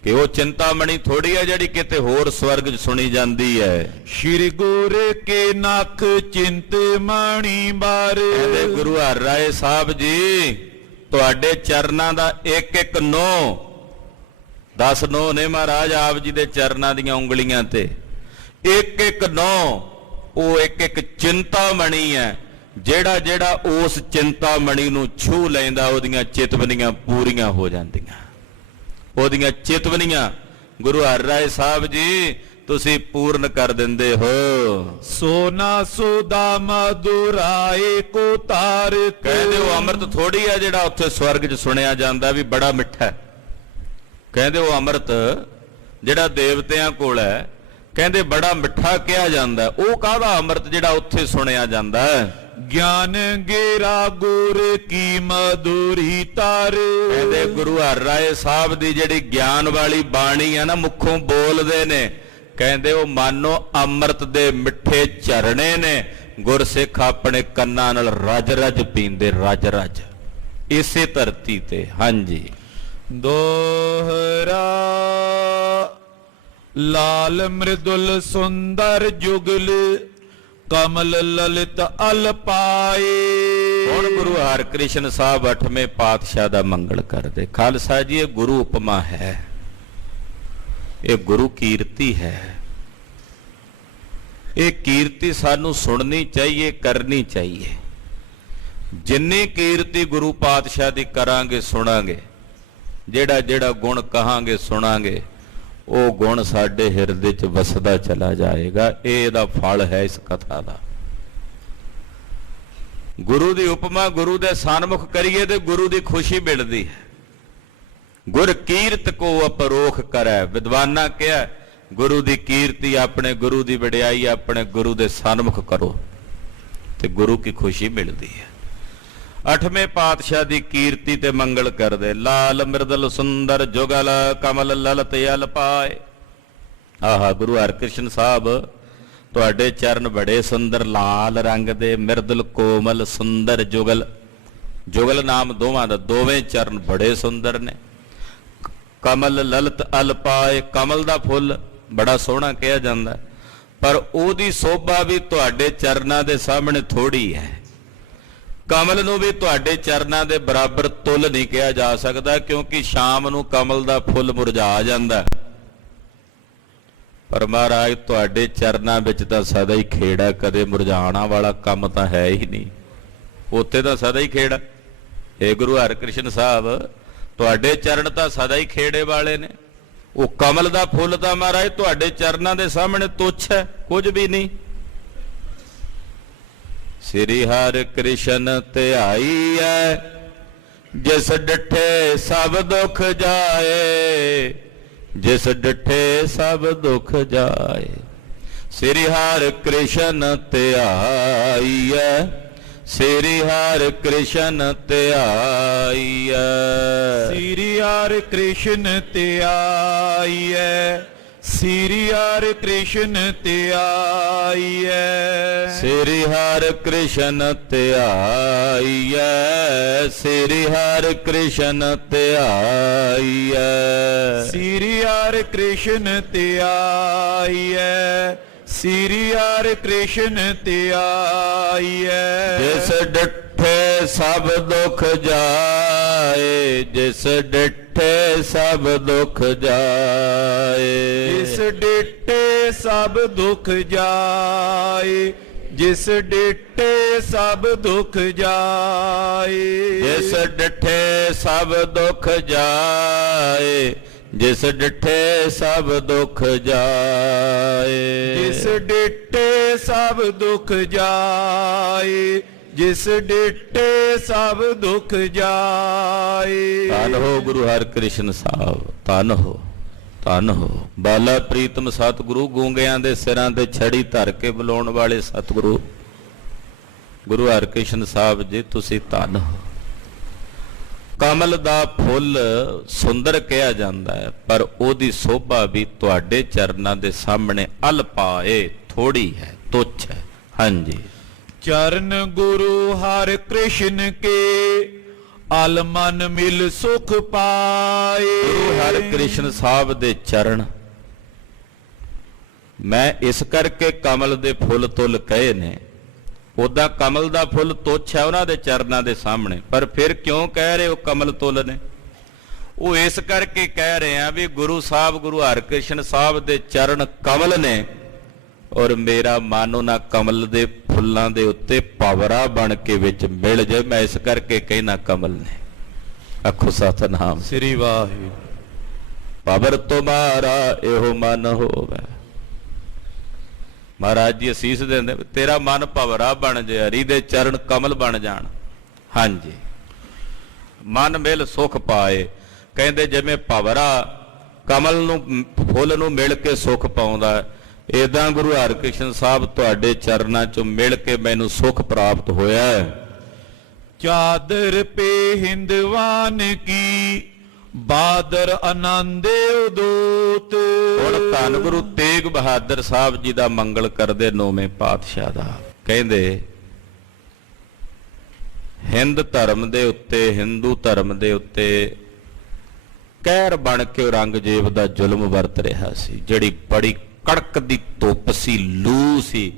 ਕਿ ਉਹ ਚਿੰਤਾਮਣੀ ਥੋੜੀ ਹੈ ਜਿਹੜੀ ਕਿਤੇ ਹੋਰ ਸਵਰਗ 'ਚ ਸੁਣੀ ਜਾਂਦੀ ਹੈ। ਸ਼੍ਰੀ ਗੁਰ ਕੇ ਨਖ ਚਿੰਤਮਣੀ ਬਾਰ। ਕਹਿੰਦੇ ਗੁਰੂ ਹਰਿ ਰਾਏ ਸਾਹਿਬ ਜੀ ਤੁਹਾਡੇ ਚਰਨਾਂ ਦਾ ਇੱਕ ਇੱਕ ਨੋਹ 10 ਨੋਹ ਨੇ ਮਹਾਰਾਜ ਆਪ ਜੀ ਦੇ ਚਰਨਾਂ ਦੀਆਂ ਉਂਗਲੀਆਂ ਤੇ, ਇੱਕ ਇੱਕ ਨੋਹ ਉਹ ਇੱਕ ਇੱਕ ਚਿੰਤਾਮਣੀ ਹੈ। ਜਿਹੜਾ ਜਿਹੜਾ ਉਸ ਚਿੰਤਾਮਣੀ ਨੂੰ ਛੂਹ ਲੈਂਦਾ ਉਹਦੀਆਂ ਚਿਤਵਨੀਆਂ ਪੂਰੀਆਂ ਹੋ ਜਾਂਦੀਆਂ। ਉਹਦੀਆਂ ਚਿਤਵਨੀਆਂ ਗੁਰੂ ਹਰਿ ਰਾਏ ਸਾਹਿਬ ਜੀ ਤੁਸੀਂ ਪੂਰਨ ਕਰ ਦਿੰਦੇ ਹੋ। ਸੋਨਾ ਸੁਦਾ ਮਧੁਰਾਏ ਕੋ ਤਾਰਕ। ਕਹਿੰਦੇ ਉਹ ਅੰਮ੍ਰਿਤ ਥੋੜੀ ਹੈ ਜਿਹੜਾ ਉੱਥੇ ਸਵਰਗ 'ਚ ਸੁਣਿਆ ਜਾਂਦਾ ਵੀ ਬੜਾ ਮਿੱਠਾ ਹੈ। ਕਹਿੰਦੇ ਉਹ ਅੰਮ੍ਰਿਤ ਜਿਹੜਾ ਦੇਵਤਿਆਂ ਕੋਲ ਹੈ ਕਹਿੰਦੇ ਬੜਾ ਮਿੱਠਾ ਕਿਹਾ ਜਾਂਦਾ। ਉਹ ਕਾਹਦਾ ਅੰਮ੍ਰਿਤ ਜਿਹੜਾ ਉੱਥੇ ਸੁਣਿਆ ਜਾਂਦਾ ਹੈ? ਗਿਆਨ ਗੇਰਾ ਗੁਰ ਕੀ ਮਧੁਰੀ ਤਾਰ। ਕਹਿੰਦੇ ਗੁਰੂ ਹਰਿ ਰਾਏ ਸਾਹਿਬ ਦੀ ਜਿਹੜੀ ਗਿਆਨ ਵਾਲੀ ਬਾਣੀ ਹੈ ਨਾ, ਮੁੱਖੋਂ ਬੋਲਦੇ ਨੇ, ਕਹਿੰਦੇ ਉਹ ਮਾਨੋ ਅੰਮ੍ਰਿਤ ਦੇ ਮਿੱਠੇ ਝਰਣੇ ਨੇ। ਗੁਰਸਿੱਖ ਆਪਣੇ ਕੰਨਾਂ ਨਾਲ ਰਜ ਰਜ ਪੀਂਦੇ, ਰਜ ਰਜ ਇਸੇ ਧਰਤੀ ਤੇ। ਹਾਂਜੀ। ਦੋਹਰਾ ਲਾਲ ਮ੍ਰਿਦੁਲ ਸੁੰਦਰ ਜੁਗਲ ਕਮਲ ਲਲਿਤ ਅਲ ਪਾਏ। ਹੁਣ ਗੁਰੂ ਹਰਿਕ੍ਰਿਸ਼ਨ ਸਾਹਿਬ 8ਵੇਂ ਪਾਤਸ਼ਾਹ ਦਾ ਮੰਗਲ ਕਰਦੇ। ਖਾਲਸਾ ਜੀ ਇਹ ਗੁਰੂ ਉਪਮਾ ਹੈ, ਇਹ ਗੁਰੂ ਕੀਰਤੀ ਹੈ। ਇਹ ਕੀਰਤੀ ਸਾਨੂੰ ਸੁਣਨੀ ਚਾਹੀਏ, ਕਰਨੀ ਚਾਹੀਏ। ਜਿੰਨੀ ਕੀਰਤੀ ਗੁਰੂ ਪਾਤਸ਼ਾਹ ਦੀ ਕਰਾਂਗੇ, ਸੁਣਾਂਗੇ, ਜਿਹੜਾ ਜਿਹੜਾ ਗੁਣ ਕਹਾਂਗੇ, ਸੁਣਾਂਗੇ, ਉਹ ਗੁਣ ਸਾਡੇ ਹਿਰਦੇ 'ਚ ਵਸਦਾ ਚਲਾ ਜਾਏਗਾ। ਇਹ ਇਹਦਾ ਫਲ ਹੈ ਇਸ ਕਥਾ ਦਾ। ਗੁਰੂ ਦੀ ਉਪਮਾ ਗੁਰੂ ਦੇ ਸਨਮੁਖ ਕਰੀਏ ਤੇ ਗੁਰੂ ਦੀ ਖੁਸ਼ੀ ਮਿਲਦੀ ਹੈ। ਗੁਰ ਕੀਰਤ ਕੋ ਅਪਰੋਖ ਕਰੈ। ਵਿਦਵਾਨਾਂ ਕਿਹਾ ਗੁਰੂ ਦੀ ਕੀਰਤੀ, ਆਪਣੇ ਗੁਰੂ ਦੀ ਵਡਿਆਈ ਆਪਣੇ ਗੁਰੂ ਦੇ ਸਨਮੁਖ ਕਰੋ ਤੇ ਗੁਰੂ ਕੀ ਖੁਸ਼ੀ ਮਿਲਦੀ ਹੈ। 8ਵੇਂ ਪਾਤਸ਼ਾਹ ਦੀ ਕੀਰਤੀ ਤੇ ਮੰਗਲ ਕਰਦੇ। ਲਾਲ ਮਿਰਦਲ ਸੁੰਦਰ ਜੁਗਲ ਕਮਲ ਲਲਤ ਅਲ ਪਾਏ। ਆਹਾ ਗੁਰੂ ਹਰਿਕ੍ਰਿਸ਼ਨ ਸਾਹਿਬ ਤੁਹਾਡੇ ਚਰਨ ਬੜੇ ਸੁੰਦਰ, ਲਾਲ ਰੰਗ ਦੇ, ਮਿਰਦਲ ਕੋਮਲ ਸੁੰਦਰ ਜੁਗਲ। ਜੁਗਲ ਨਾਮ ਦੋਵਾਂ ਦਾ, ਦੋਵੇਂ ਚਰਨ ਬੜੇ ਸੁੰਦਰ ਨੇ। ਕਮਲ ਲਲਤ ਅਲ ਪਾਏ, ਕਮਲ ਦਾ ਫੁੱਲ ਬੜਾ ਸੋਹਣਾ ਕਿਹਾ ਜਾਂਦਾ, ਪਰ ਉਹਦੀ ਸੋਭਾ ਵੀ ਤੁਹਾਡੇ ਚਰਨਾਂ ਦੇ ਸਾਹਮਣੇ ਥੋੜੀ ਹੈ। ਕਮਲ ਨੂੰ ਵੀ ਤੁਹਾਡੇ ਚਰਨਾਂ ਦੇ ਬਰਾਬਰ ਤੁੱਲ ਨਹੀਂ ਕਿਹਾ ਜਾ ਸਕਦਾ, ਕਿਉਂਕਿ ਸ਼ਾਮ ਨੂੰ ਕਮਲ ਦਾ ਫੁੱਲ ਮੁਰਝਾ ਜਾਂਦਾ। ਪਰ ਮਹਾਰਾਜ ਤੁਹਾਡੇ ਚਰਨਾਂ ਵਿੱਚ ਤਾਂ ਸਦਾ ਹੀ ਖੇੜਾ, ਕਦੇ ਮੁਰਝਾਣਾ ਵਾਲਾ ਕੰਮ ਤਾਂ ਹੈ ਹੀ ਨਹੀਂ। ਉੱਥੇ ਤਾਂ ਸਦਾ ਹੀ ਖੇੜਾ। ਇਹ ਗੁਰੂ ਹਰਿਕ੍ਰਿਸ਼ਨ ਸਾਹਿਬ ਤੁਹਾਡੇ ਚਰਨ ਤਾਂ ਸਦਾ ਹੀ ਖੇੜੇ ਵਾਲੇ ਨੇ। ਉਹ ਕਮਲ ਦਾ ਫੁੱਲ ਤਾਂ ਮਹਾਰਾਜ ਤੁਹਾਡੇ ਚਰਨਾਂ ਦੇ ਸਾਹਮਣੇ ਤੁੱਛ ਹੈ, ਕੁਝ ਵੀ ਨਹੀਂ। ਸ੍ਰੀ ਹਰਿ ਕ੍ਰਿਸ਼ਨ ਧਿਆਈ ਹੈ ਜਿਸ ਡਿਠੇ ਸਭ ਦੁੱਖ ਜਾਏ, ਜਿਸ ਡਿਠੇ ਸਭ ਦੁੱਖ ਜਾਏ। ਸ੍ਰੀ ਹਰਿ ਕ੍ਰਿਸ਼ਨ ਧਿਆਈ ਹੈ, ਸ੍ਰੀ ਹਰਿ ਕ੍ਰਿਸ਼ਨ ਧਿਆਈ ਹੈ। ਸ੍ਰੀ ਹਰਿ ਕ੍ਰਿਸ਼ਨ ਧਿਆਈ ਹੈ, ਸ੍ਰੀ ਹਰਿ ਕ੍ਰਿਸ਼ਨ ਧਿਆਈ ਹੈ। ਸ੍ਰੀ ਹਰਿ ਕ੍ਰਿਸ਼ਨ ਧਿਆਈ ਹੈ, ਸ੍ਰੀ ਹਰਿ ਕ੍ਰਿਸ਼ਨ ਧਿਆਈ ਹੈ। ਸ੍ਰੀ ਹਰਿ ਕ੍ਰਿਸ਼ਨ ਧਿਆਈ ਹੈ, ਸ੍ਰੀ ਹਰਿ ਕ੍ਰਿਸ਼ਨ ਧਿਆਈ ਹੈ। ਜਿਸ ਡਿਠੇ ਸਭ ਦੁੱਖ ਜਾਏ, ਜਿਸ ਡਿਠੇ ਸਭ ਦੁੱਖ ਜਾਏ। ਜਿਸ ਡਿਠੇ ਸਭ ਦੁੱਖ ਜਾਏ, ਜਿਸ ਡਿਠੇ ਸਭ ਦੁੱਖ ਜਾਏ। ਜਿਸ ਡਿਠੇ ਸਭ ਦੁੱਖ ਜਾਏ, ਜਿਸ ਡਿਠੇ ਸਭ ਦੁੱਖ ਜਾਏ। ਜਿਸ ਡਿਠੇ ਸਭ ਦੁੱਖ ਜਾਏ, ਜਿਸ ਡਿਠੇ ਸਭ ਦੁੱਖ ਜਾਏ। ਧੰਨ ਹੋ ਗੁਰੂ ਹਰਿਕ੍ਰਿਸ਼ਨ ਸਾਹਿਬ, ਧੰਨ ਹੋ, ਧੰਨ ਹੋ। ਬਾਲਾ ਪ੍ਰੀਤਮ ਸਤਿਗੁਰੂ, ਗੂੰਗਿਆਂ ਦੇ ਸਿਰਾਂ ਤੇ ਛੜੀ ਧਰ ਕੇ ਬੁਲਾਉਣ ਵਾਲੇ ਸਤਿਗੁਰੂ ਗੁਰੂ ਹਰਿਕ੍ਰਿਸ਼ਨ ਸਾਹਿਬ ਜੀ, ਤੁਸੀਂ ਧੰਨ ਹੋ। ਕਮਲ ਦਾ ਫੁੱਲ ਸੁੰਦਰ ਕਿਹਾ ਜਾਂਦਾ ਹੈ, ਪਰ ਉਹਦੀ ਸੋਭਾ ਵੀ ਤੁਹਾਡੇ ਚਰਨਾਂ ਦੇ ਸਾਹਮਣੇ ਅਲਪਾਏ, ਥੋੜੀ ਹੈ, ਤੁੱਛ ਹੈ। ਹਾਂਜੀ। ਚਰਨ ਗੁਰੂ ਹਰਿ ਕ੍ਰਿਸ਼ਨ ਕੇ ਅਲ ਮਨ ਮਿਲ ਸੁਖ ਪਾਏ। ਗੁਰੂ ਹਰਿਕ੍ਰਿਸ਼ਨ ਸਾਹਿਬ ਦੇ ਚਰਨ ਮੈਂ ਇਸ ਕਰਕੇ ਕਮਲ ਦੇ ਫੁੱਲ ਤੁਲ ਕਹੇ ਨੇ। ਉਦਾਂ ਕਮਲ ਦਾ ਫੁੱਲ ਤੁੱਛ ਹੈ ਉਹਨਾਂ ਦੇ ਚਰਨਾਂ ਦੇ ਸਾਹਮਣੇ, ਪਰ ਫਿਰ ਕਿਉਂ ਕਹਿ ਰਹੇ ਹੋ ਕਮਲ ਤੁਲ ਨੇ? ਉਹ ਇਸ ਕਰਕੇ ਕਹਿ ਰਹੇ ਆ ਵੀ ਗੁਰੂ ਸਾਹਿਬ, ਗੁਰੂ ਹਰਿਕ੍ਰਿਸ਼ਨ ਸਾਹਿਬ ਦੇ ਚਰਨ ਕਮਲ ਨੇ, ਔਰ ਮੇਰਾ ਮਨ ਉਹਨਾਂ ਕਮਲ ਦੇ ਫੁੱਲਾਂ ਦੇ ਉੱਤੇ ਭਵਰਾ ਬਣ ਕੇ ਵਿੱਚ ਮਿਲ ਜਾਏ। ਮੈਂ ਇਸ ਕਰਕੇ ਕਹਿਣਾ ਕਮਲ ਨੇ। ਆਖੋ ਸਤਿਨਾਮ ਸ੍ਰੀ ਵਾਹਿਗੁਰੂ। ਭਵਰ ਤੁਮਾਰਾ ਇਹੋ ਮਨ ਹੋਵੇ। ਮਹਾਰਾਜ ਜੀ ਅਸੀਸ ਦਿੰਦੇ ਤੇਰਾ ਮਨ ਭਵਰਾ ਬਣ ਜਾਏ, ਹਰੀ ਦੇ ਚਰਨ ਕਮਲ ਬਣ ਜਾਣ। ਹਾਂਜੀ, ਮਨ ਮਿਲ ਸੁਖ ਪਾਏ। ਕਹਿੰਦੇ ਜਿਵੇਂ ਭਵਰਾ ਕਮਲ ਨੂੰ ਫੁੱਲ ਨੂੰ ਮਿਲ ਕੇ ਸੁਖ ਪਾਉਂਦਾ, ਏਦਾਂ ਗੁਰੂ ਹਰਿਕ੍ਰਿਸ਼ਨ ਸਾਹਿਬ ਤੁਹਾਡੇ ਚਰਨਾਂ ਚੋਂ ਮਿਲ ਕੇ ਮੈਨੂੰ ਸੁਖ ਪ੍ਰਾਪਤ ਹੋਇਆ ਹੈ। ਚਾਦਰ ਪੇ ਹਿੰਦਵਾਨ ਕੀ ਬਾਦਰ ਆਨੰਦੇ ਉਦੋਤ। ਹੁਣ ਧੰਨ ਗੁਰੂ ਤੇਗ ਬਹਾਦਰ ਸਾਹਿਬ ਜੀ ਦਾ ਮੰਗਲ ਕਰਦੇ ਨੌਵੇਂ ਪਾਤਸ਼ਾਹ ਦਾ। ਕਹਿੰਦੇ ਹਿੰਦ ਧਰਮ ਦੇ ਉੱਤੇ, ਹਿੰਦੂ ਧਰਮ ਦੇ ਉੱਤੇ ਕਹਿਰ ਬਣ ਕੇ ਔਰੰਗਜ਼ੇਬ ਦਾ ਜ਼ੁਲਮ ਵਰਤ ਰਿਹਾ ਸੀ। ਜਿਹੜੀ ਬੜੀ ਕੜਕ ਦੀ ਧੁੱਪ ਸੀ, ਲੂ ਸੀ,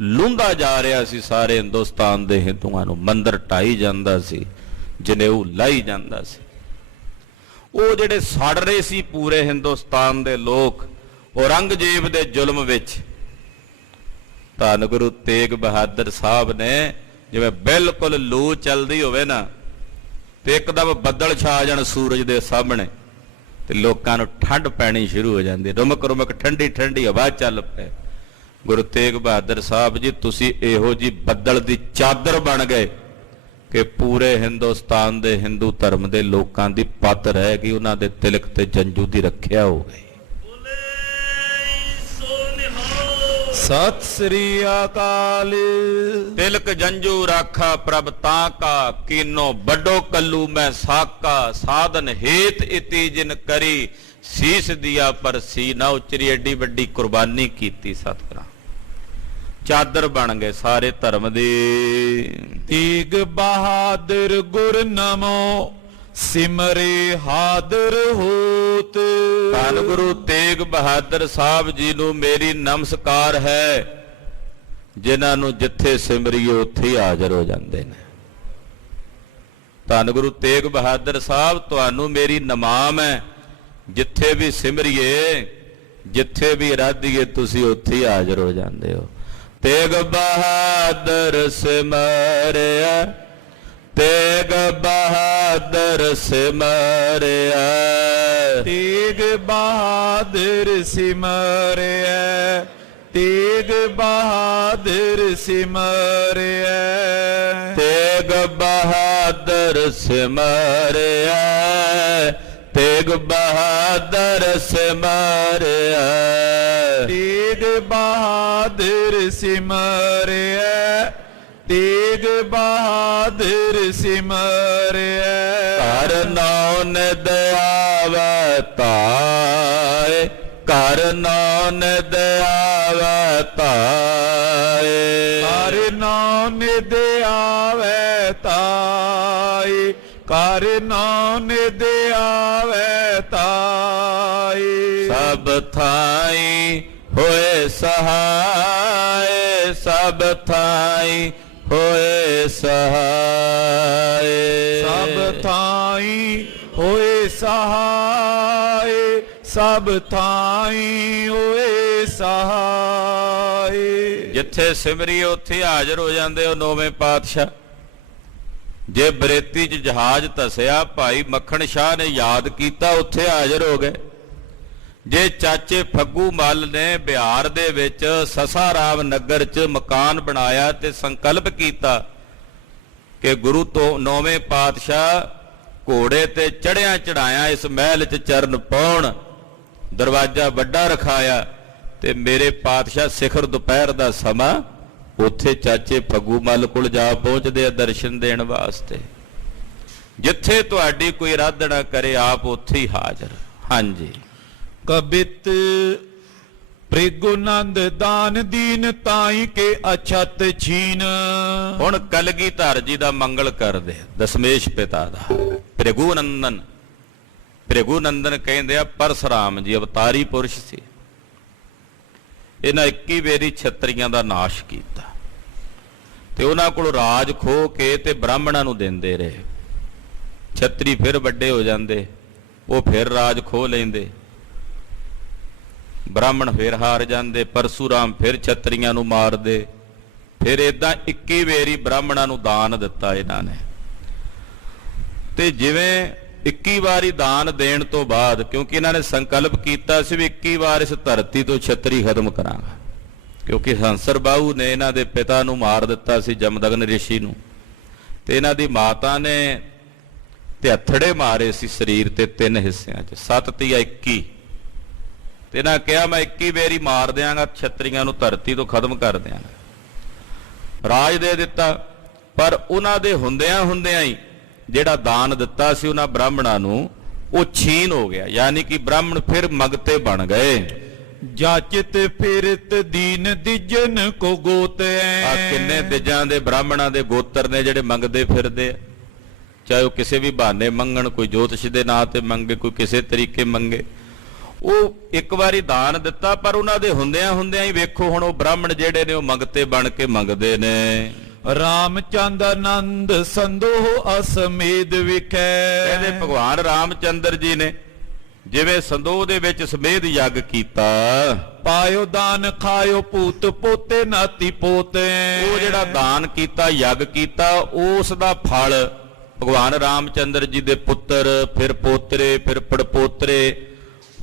ਲੂੰਦਾ ਜਾ ਰਿਹਾ ਸੀ ਸਾਰੇ ਹਿੰਦੁਸਤਾਨ ਦੇ ਹਿੰਦੂਆਂ ਨੂੰ। ਮੰਦਰ ਢਾਈ ਜਾਂਦਾ ਸੀ, ਜਨੇਊ ਲਾਈ ਜਾਂਦਾ ਸੀ। ਉਹ ਜਿਹੜੇ ਸੜ ਰਹੇ ਸੀ ਪੂਰੇ ਹਿੰਦੁਸਤਾਨ ਦੇ ਲੋਕ ਔਰੰਗਜ਼ੇਬ ਦੇ ਜ਼ੁਲਮ ਵਿੱਚ, ਧੰਨ ਗੁਰੂ ਤੇਗ ਬਹਾਦਰ ਸਾਹਿਬ ਨੇ ਜਿਵੇਂ ਬਿਲਕੁਲ ਲੂ ਚੱਲਦੀ ਹੋਵੇ ਨਾ ਤੇ ਇੱਕਦਮ ਬੱਦਲ ਛਾ ਜਾਣ ਸੂਰਜ ਦੇ ਸਾਹਮਣੇ ਤੇ ਲੋਕਾਂ ਨੂੰ ਠੰਡ ਪੈਣੀ ਸ਼ੁਰੂ ਹੋ ਜਾਂਦੀ, ਰੁਮਕ ਰੁਮਕ ਠੰਡੀ ਠੰਡੀ ਹਵਾ ਚੱਲ ਪਏ। ਗੁਰੂ ਤੇਗ ਬਹਾਦਰ ਸਾਹਿਬ ਜੀ ਤੁਸੀਂ ਇਹੋ ਜੀ ਬੱਦਲ ਦੀ ਚਾਦਰ ਬਣ ਗਏ ਕਿ ਪੂਰੇ ਹਿੰਦੁਸਤਾਨ ਦੇ ਹਿੰਦੂ ਧਰਮ ਦੇ ਲੋਕਾਂ ਦੀ ਪੱਤ ਰਹਿ ਗਈ, ਉਹਨਾਂ ਦੇ ਤਿਲਕ ਤੇ ਜੰਜੂ ਦੀ ਰੱਖਿਆ ਹੋ ਗਈ। ਸਤਿ ਸ੍ਰੀ ਅਕਾਲ। ਤਿਲਕ ਜੰਜੂ ਰਾਖਾ ਪ੍ਰਭ ਤਾਂ ਕਾ, ਕੀਨੋ ਵੱਡੋ ਕੱਲੂ ਮੈਂ ਸਾਕਾ। ਸਾਧਨ ਹੇਤ ਇਤੀ ਜਿਨ ਕਰੀ, ਸੀਸ ਦਿਆ ਪਰ ਸੀ ਨਾ ਉਚਰੀ। ਐਡੀ ਵੱਡੀ ਕੁਰਬਾਨੀ ਕੀਤੀ ਸਤਿਗੁਰਾਂ, ਚਾਦਰ ਬਣ ਗਏ ਸਾਰੇ ਧਰਮ ਦੀ। ਤੇਗ ਬਹਾਦਰ ਗੁਰ ਨਮੋ ਸਿਮਰੇ ਹਾਦਰ ਹੋਤ। ਧੰਨ ਗੁਰੂ ਤੇਗ ਬਹਾਦਰ ਸਾਹਿਬ ਜੀ ਨੂੰ ਮੇਰੀ ਨਮਸਕਾਰ ਹੈ, ਜਿਨ੍ਹਾਂ ਨੂੰ ਜਿੱਥੇ ਸਿਮਰੀਏ ਉੱਥੇ ਹੀ ਹਾਜ਼ਰ ਹੋ ਜਾਂਦੇ ਨੇ। ਧੰਨ ਗੁਰੂ ਤੇਗ ਬਹਾਦਰ ਸਾਹਿਬ ਤੁਹਾਨੂੰ ਮੇਰੀ ਨਮਾਮ ਹੈ, ਜਿੱਥੇ ਵੀ ਸਿਮਰੀਏ, ਜਿੱਥੇ ਵੀ ਅਰਾਧੀਏ ਤੁਸੀਂ ਉੱਥੇ ਹੀ ਹਾਜ਼ਰ ਹੋ ਜਾਂਦੇ ਹੋ। ਤੇਗ ਬਹਾਦਰ ਸਿਮਰਿਆ, ਤੇਗ ਬਹਾਦਰ ਸਿਮਰਿਆ, ਤੇਗ ਬਹਾਦਰ ਸਿਮਰਿਆ, ਤੇਗ ਬਹਾਦਰ ਸਿਮਰਿਆ, ਤੇਗ ਬਹਾਦਰ ਸਿਮਰਿਆ, ਤੇਗ ਬਹਾਦਰ ਸਿਮਰਿਆ, ਤੇਗ ਬਹਾਦਰ ਸਿਮਰਿਆ, ਤੇਗ ਬਹਾਦਰ ਸਿਮਰਿਆ। ਘਰ ਨਾਉ ਨਿਦ ਆਵੈ ਧਾਇ, ਘਰ ਨਾਉ ਨਿਦ ਆਵੈ ਧਾਇ, ਘਰ ਨਾਉ ਨਿਦ ਆਵੈ ਧਾਇ, ਘਰ ਨਾਉ ਨਿਦ ਆਵੈ ਧਾਇ। ਸਭ ਥਾਈ ਹੋਏ ਸਹਾਇ, ਸਭ ਥਾਈ ਹੋਏ ਸਹਾਇ, ਸਭ ਥਾਈ ਹੋਏ ਸਹਾਇ, ਸਭ ਥਾਈ ਹੋਏ ਸਹਾਇ। ਜਿੱਥੇ ਸਿਮਰੀ ਉੱਥੇ ਹਾਜ਼ਰ ਹੋ ਜਾਂਦੇ ਹੋ ਨੌਵੇਂ ਪਾਤਸ਼ਾਹ। ਜੇ ਬਰੇਤੀ 'ਚ ਜਹਾਜ਼ ਧਸਿਆ, ਭਾਈ ਮੱਖਣ ਸ਼ਾਹ ਨੇ ਯਾਦ ਕੀਤਾ, ਉੱਥੇ ਹਾਜ਼ਰ ਹੋ ਗਏ। ਜੇ ਚਾਚੇ ਫੱਗੂ ਮੱਲ ਨੇ ਬਿਹਾਰ ਦੇ ਵਿੱਚ ਸਸਾਰਾਮ ਨਗਰ 'ਚ ਮਕਾਨ ਬਣਾਇਆ ਤੇ ਸੰਕਲਪ ਕੀਤਾ ਕਿ ਗੁਰੂ ਤੋਂ ਨੌਵੇਂ ਪਾਤਸ਼ਾਹ ਘੋੜੇ ਤੇ ਚੜਿਆ ਚੜਾਇਆ ਇਸ ਮਹਿਲ 'ਚ ਚਰਨ ਪਾਉਣ, ਦਰਵਾਜ਼ਾ ਵੱਡਾ ਰਖਾਇਆ ਤੇ ਮੇਰੇ ਪਾਤਸ਼ਾਹ ਸਿਖਰ ਦੁਪਹਿਰ ਦਾ ਸਮਾਂ ਉੱਥੇ ਚਾਚੇ ਫੱਗੂ ਮੱਲ ਕੋਲ ਜਾ ਪਹੁੰਚਦੇ ਆ ਦਰਸ਼ਨ ਦੇਣ ਵਾਸਤੇ। ਜਿੱਥੇ ਤੁਹਾਡੀ ਕੋਈ ਆਰਾਧਨਾ ਕਰੇ ਆਪ ਉੱਥੇ ਹੀ ਹਾਜ਼ਰ। ਹਾਂਜੀ। ਕਬਿਤ ਪ੍ਰਿਗੁਨੰਦ ਦਾਨ ਦੀਨ ਤਾਈ ਕੇ ਅਛਤ ਛੀਨ। ਹੁਣ ਕਲਗੀਧਰ ਜੀ ਦਾ ਮੰਗਲ ਕਰਦੇ ਦਸ਼ਮੇਸ਼ ਪਿਤਾ ਦਾ। ਭ੍ਰਿਗੁਨੰਦਨ, ਭ੍ਰਿਗੁਨੰਦਨ ਕਹਿੰਦੇ ਆ ਪਰਸਰਾਮ ਜੀ ਅਵਤਾਰੀ ਪੁਰਸ਼ ਸੀ। ਇਹਨਾਂ 21 ਵੇਰੀ ਛਤਰੀਆਂ ਦਾ ਨਾਸ਼ ਕੀਤਾ ਤੇ ਉਹਨਾਂ ਕੋਲ ਰਾਜ ਖੋਹ ਕੇ ਤੇ ਬ੍ਰਾਹਮਣਾਂ ਨੂੰ ਦਿੰਦੇ ਰਹੇ। ਛਤਰੀ ਫਿਰ ਵੱਡੇ ਹੋ ਜਾਂਦੇ, ਉਹ ਫਿਰ ਰਾਜ ਖੋਹ ਲੈਂਦੇ, ਬ੍ਰਾਹਮਣ ਫਿਰ ਹਾਰ ਜਾਂਦੇ, ਪਰਸ਼ੂਰਾਮ ਫਿਰ ਛਤਰੀਆਂ ਨੂੰ ਮਾਰਦੇ। ਫਿਰ ਇਦਾਂ 21 ਵੇਰੀ ਬ੍ਰਾਹਮਣਾਂ ਨੂੰ ਦਾਨ ਦਿੱਤਾ ਇਹਨਾਂ ਨੇ। ਤੇ ਜਿਵੇਂ 21 ਵਾਰੀ ਦਾਨ ਦੇਣ ਤੋਂ ਬਾਅਦ, ਕਿਉਂਕਿ ਇਹਨਾਂ ਨੇ ਸੰਕਲਪ ਕੀਤਾ ਸੀ ਵੀ 21 ਵਾਰ ਇਸ ਧਰਤੀ ਤੋਂ ਛਤਰੀ ਖਤਮ ਕਰਾਂਗਾ, ਕਿਉਂਕਿ ਹੰਸਰ ਬਾਹੂ ਨੇ ਇਹਨਾਂ ਦੇ ਪਿਤਾ ਨੂੰ ਮਾਰ ਦਿੱਤਾ ਸੀ, ਜਮਦਗਨ ਰਿਸ਼ੀ ਨੂੰ, ਤੇ ਇਹਨਾਂ ਦੀ ਮਾਤਾ ਨੇ ਹੱਥੜੇ ਮਾਰੇ ਸੀ ਸਰੀਰ ਤੇ 3 ਹਿੱਸਿਆਂ 'ਚ, 7 ਤੀਆ 21। ਤੇ ਇਹਨਾਂ ਕਿਹਾ ਮੈਂ 21 ਵੇਰੀ ਮਾਰ ਦਿਆਂਗਾ ਛਤਰੀਆਂ ਨੂੰ, ਧਰਤੀ ਤੋਂ ਖਤਮ ਕਰ ਦਿਆਂਗਾ। ਰਾਜ ਦੇ ਦਿੱਤਾ, ਪਰ ਉਹਨਾਂ ਦੇ ਹੁੰਦਿਆਂ ਹੁੰਦਿਆਂ ਹੀ ਜਿਹੜਾ ਦਾਨ ਦਿੱਤਾ ਸੀ ਉਹਨਾਂ ਬ੍ਰਾਹਮਣਾਂ ਨੂੰ, ਉਹ ਛੀਨ ਹੋ ਗਿਆ। ਯਾਨੀ ਕਿ ਬ੍ਰਾਹਮਣ ਫਿਰ ਮੰਗਤੇ ਬਣ ਗਏ। ਜਾਚਿਤ ਫਿਰਤ ਦੀਨ ਦਿਜਨ ਕੋ ਗੋਤੇ। ਆ ਕਿੰਨੇ ਦਿਜਾਂ ਦੇ ਬ੍ਰਾਹਮਣਾਂ ਦੇ ਗੋਤਰ ਨੇ ਜਿਹੜੇ ਮੰਗਦੇ ਫਿਰਦੇ ਆ, ਚਾਹੇ ਉਹ ਕਿਸੇ ਵੀ ਬਹਾਨੇ ਮੰਗਣ, ਕੋਈ ਜੋਤਿਸ਼ ਦੇ ਨਾਂ ਤੇ ਮੰਗੇ, ਕੋਈ ਕਿਸੇ ਤਰੀਕੇ ਮੰਗੇ। ਉਹ ਇੱਕ ਵਾਰੀ ਦਾਨ ਦਿੱਤਾ, ਪਰ ਉਹਨਾਂ ਦੇ ਹੁੰਦਿਆਂ ਹੁੰਦਿਆਂ ਹੀ ਵੇਖੋ ਹੁਣ ਉਹ ਬ੍ਰਾਹਮਣ ਜਿਹੜੇ ਨੇ ਉਹ ਮੰਗਤੇ ਬਣ ਕੇ ਮੰਗਦੇ ਨੇ। ਰਾਮਚੰਦ ਆਨੰਦ ਸੰਦੋਹ ਅਸਮੇਧ ਵਿਖੇ। ਕਹਿੰਦੇ ਭਗਵਾਨ ਰਾਮਚੰਦਰ ਜੀ ਨੇ ਜਿਵੇਂ ਸੰਦੋਹ ਦੇ ਵਿੱਚ ਸਮੇਧ ਯੱਗ ਕੀਤਾ, ਪਾਇਓ ਦਾਨ ਖਾਇਓ ਪੂਤ ਪੋਤੇ ਨਾਤੀ ਪੋਤੇ। ਉਹ ਜਿਹੜਾ ਦਾਨ ਕੀਤਾ, ਯੱਗ ਕੀਤਾ, ਉਸ ਦਾ ਫਲ ਭਗਵਾਨ ਰਾਮਚੰਦਰ ਜੀ ਦੇ ਪੁੱਤਰ, ਫਿਰ ਪੋਤਰੇ, ਫਿਰ ਪੜਪੋਤਰੇ,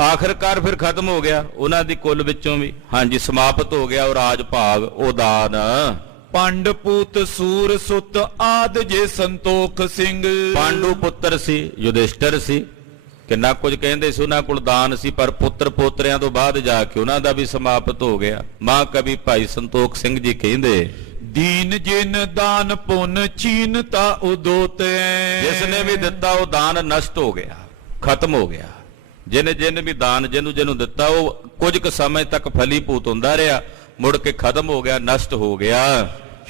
ਆਖਿਰਕਾਰ ਫਿਰ ਖਤਮ ਹੋ ਗਿਆ ਉਹਨਾਂ ਦੀ ਕੁੱਲ ਵਿੱਚੋਂ ਵੀ। ਹਾਂਜੀ, ਸਮਾਪਤ ਹੋ ਗਿਆ ਉਹ ਰਾਜ ਭਾਗ, ਉਹ ਦਾਨ। ਪੰਡ ਪੂਤ ਸੂਰ ਸੁਤ ਆਦ ਜੇ ਸੰਤੋਖ ਸਿੰਘ। ਪਾਂਡੂ ਪੁੱਤਰ ਸੀ, ਯੁਧਿਸ਼ਟਰ ਸੀ, ਕਿੰਨਾ ਕੁਝ ਕਹਿੰਦੇ ਸੀ ਉਹਨਾਂ ਕੋਲ ਦਾਨ ਸੀ, ਪਰ ਪੁੱਤਰ ਪੋਤਰਿਆਂ ਤੋਂ ਬਾਅਦ ਜਾ ਕੇ ਉਹਨਾਂ ਦਾ ਵੀ ਸਮਾਪਤ ਹੋ ਗਿਆ। ਮਾਂ ਕਵੀ ਭਾਈ ਸੰਤੋਖ ਸਿੰਘ ਜੀ ਕਹਿੰਦੇ, ਦੀਨ ਜਿਨ ਦਾਨ ਪੁੰਨ ਛੀਨ ਤਾ ਉਦੋਤੇ। ਜਿਸ ਨੇ ਵੀ ਦਿੱਤਾ ਉਹ ਦਾਨ ਨਸ਼ਟ ਹੋ ਗਿਆ, ਖਤਮ ਹੋ ਗਿਆ। ਜਿਹਨੇ ਵੀ ਦਾਨ ਜਿਹਨੂੰ ਦਿੱਤਾ ਉਹ ਕੁਝ ਕੁ ਸਮੇਂ ਤੱਕ ਫਲੀਭੂਤ ਹੁੰਦਾ ਰਿਹਾ, ਮੁੜ ਕੇ ਖਤਮ ਹੋ ਗਿਆ, ਨਸ਼ਟ ਹੋ ਗਿਆ।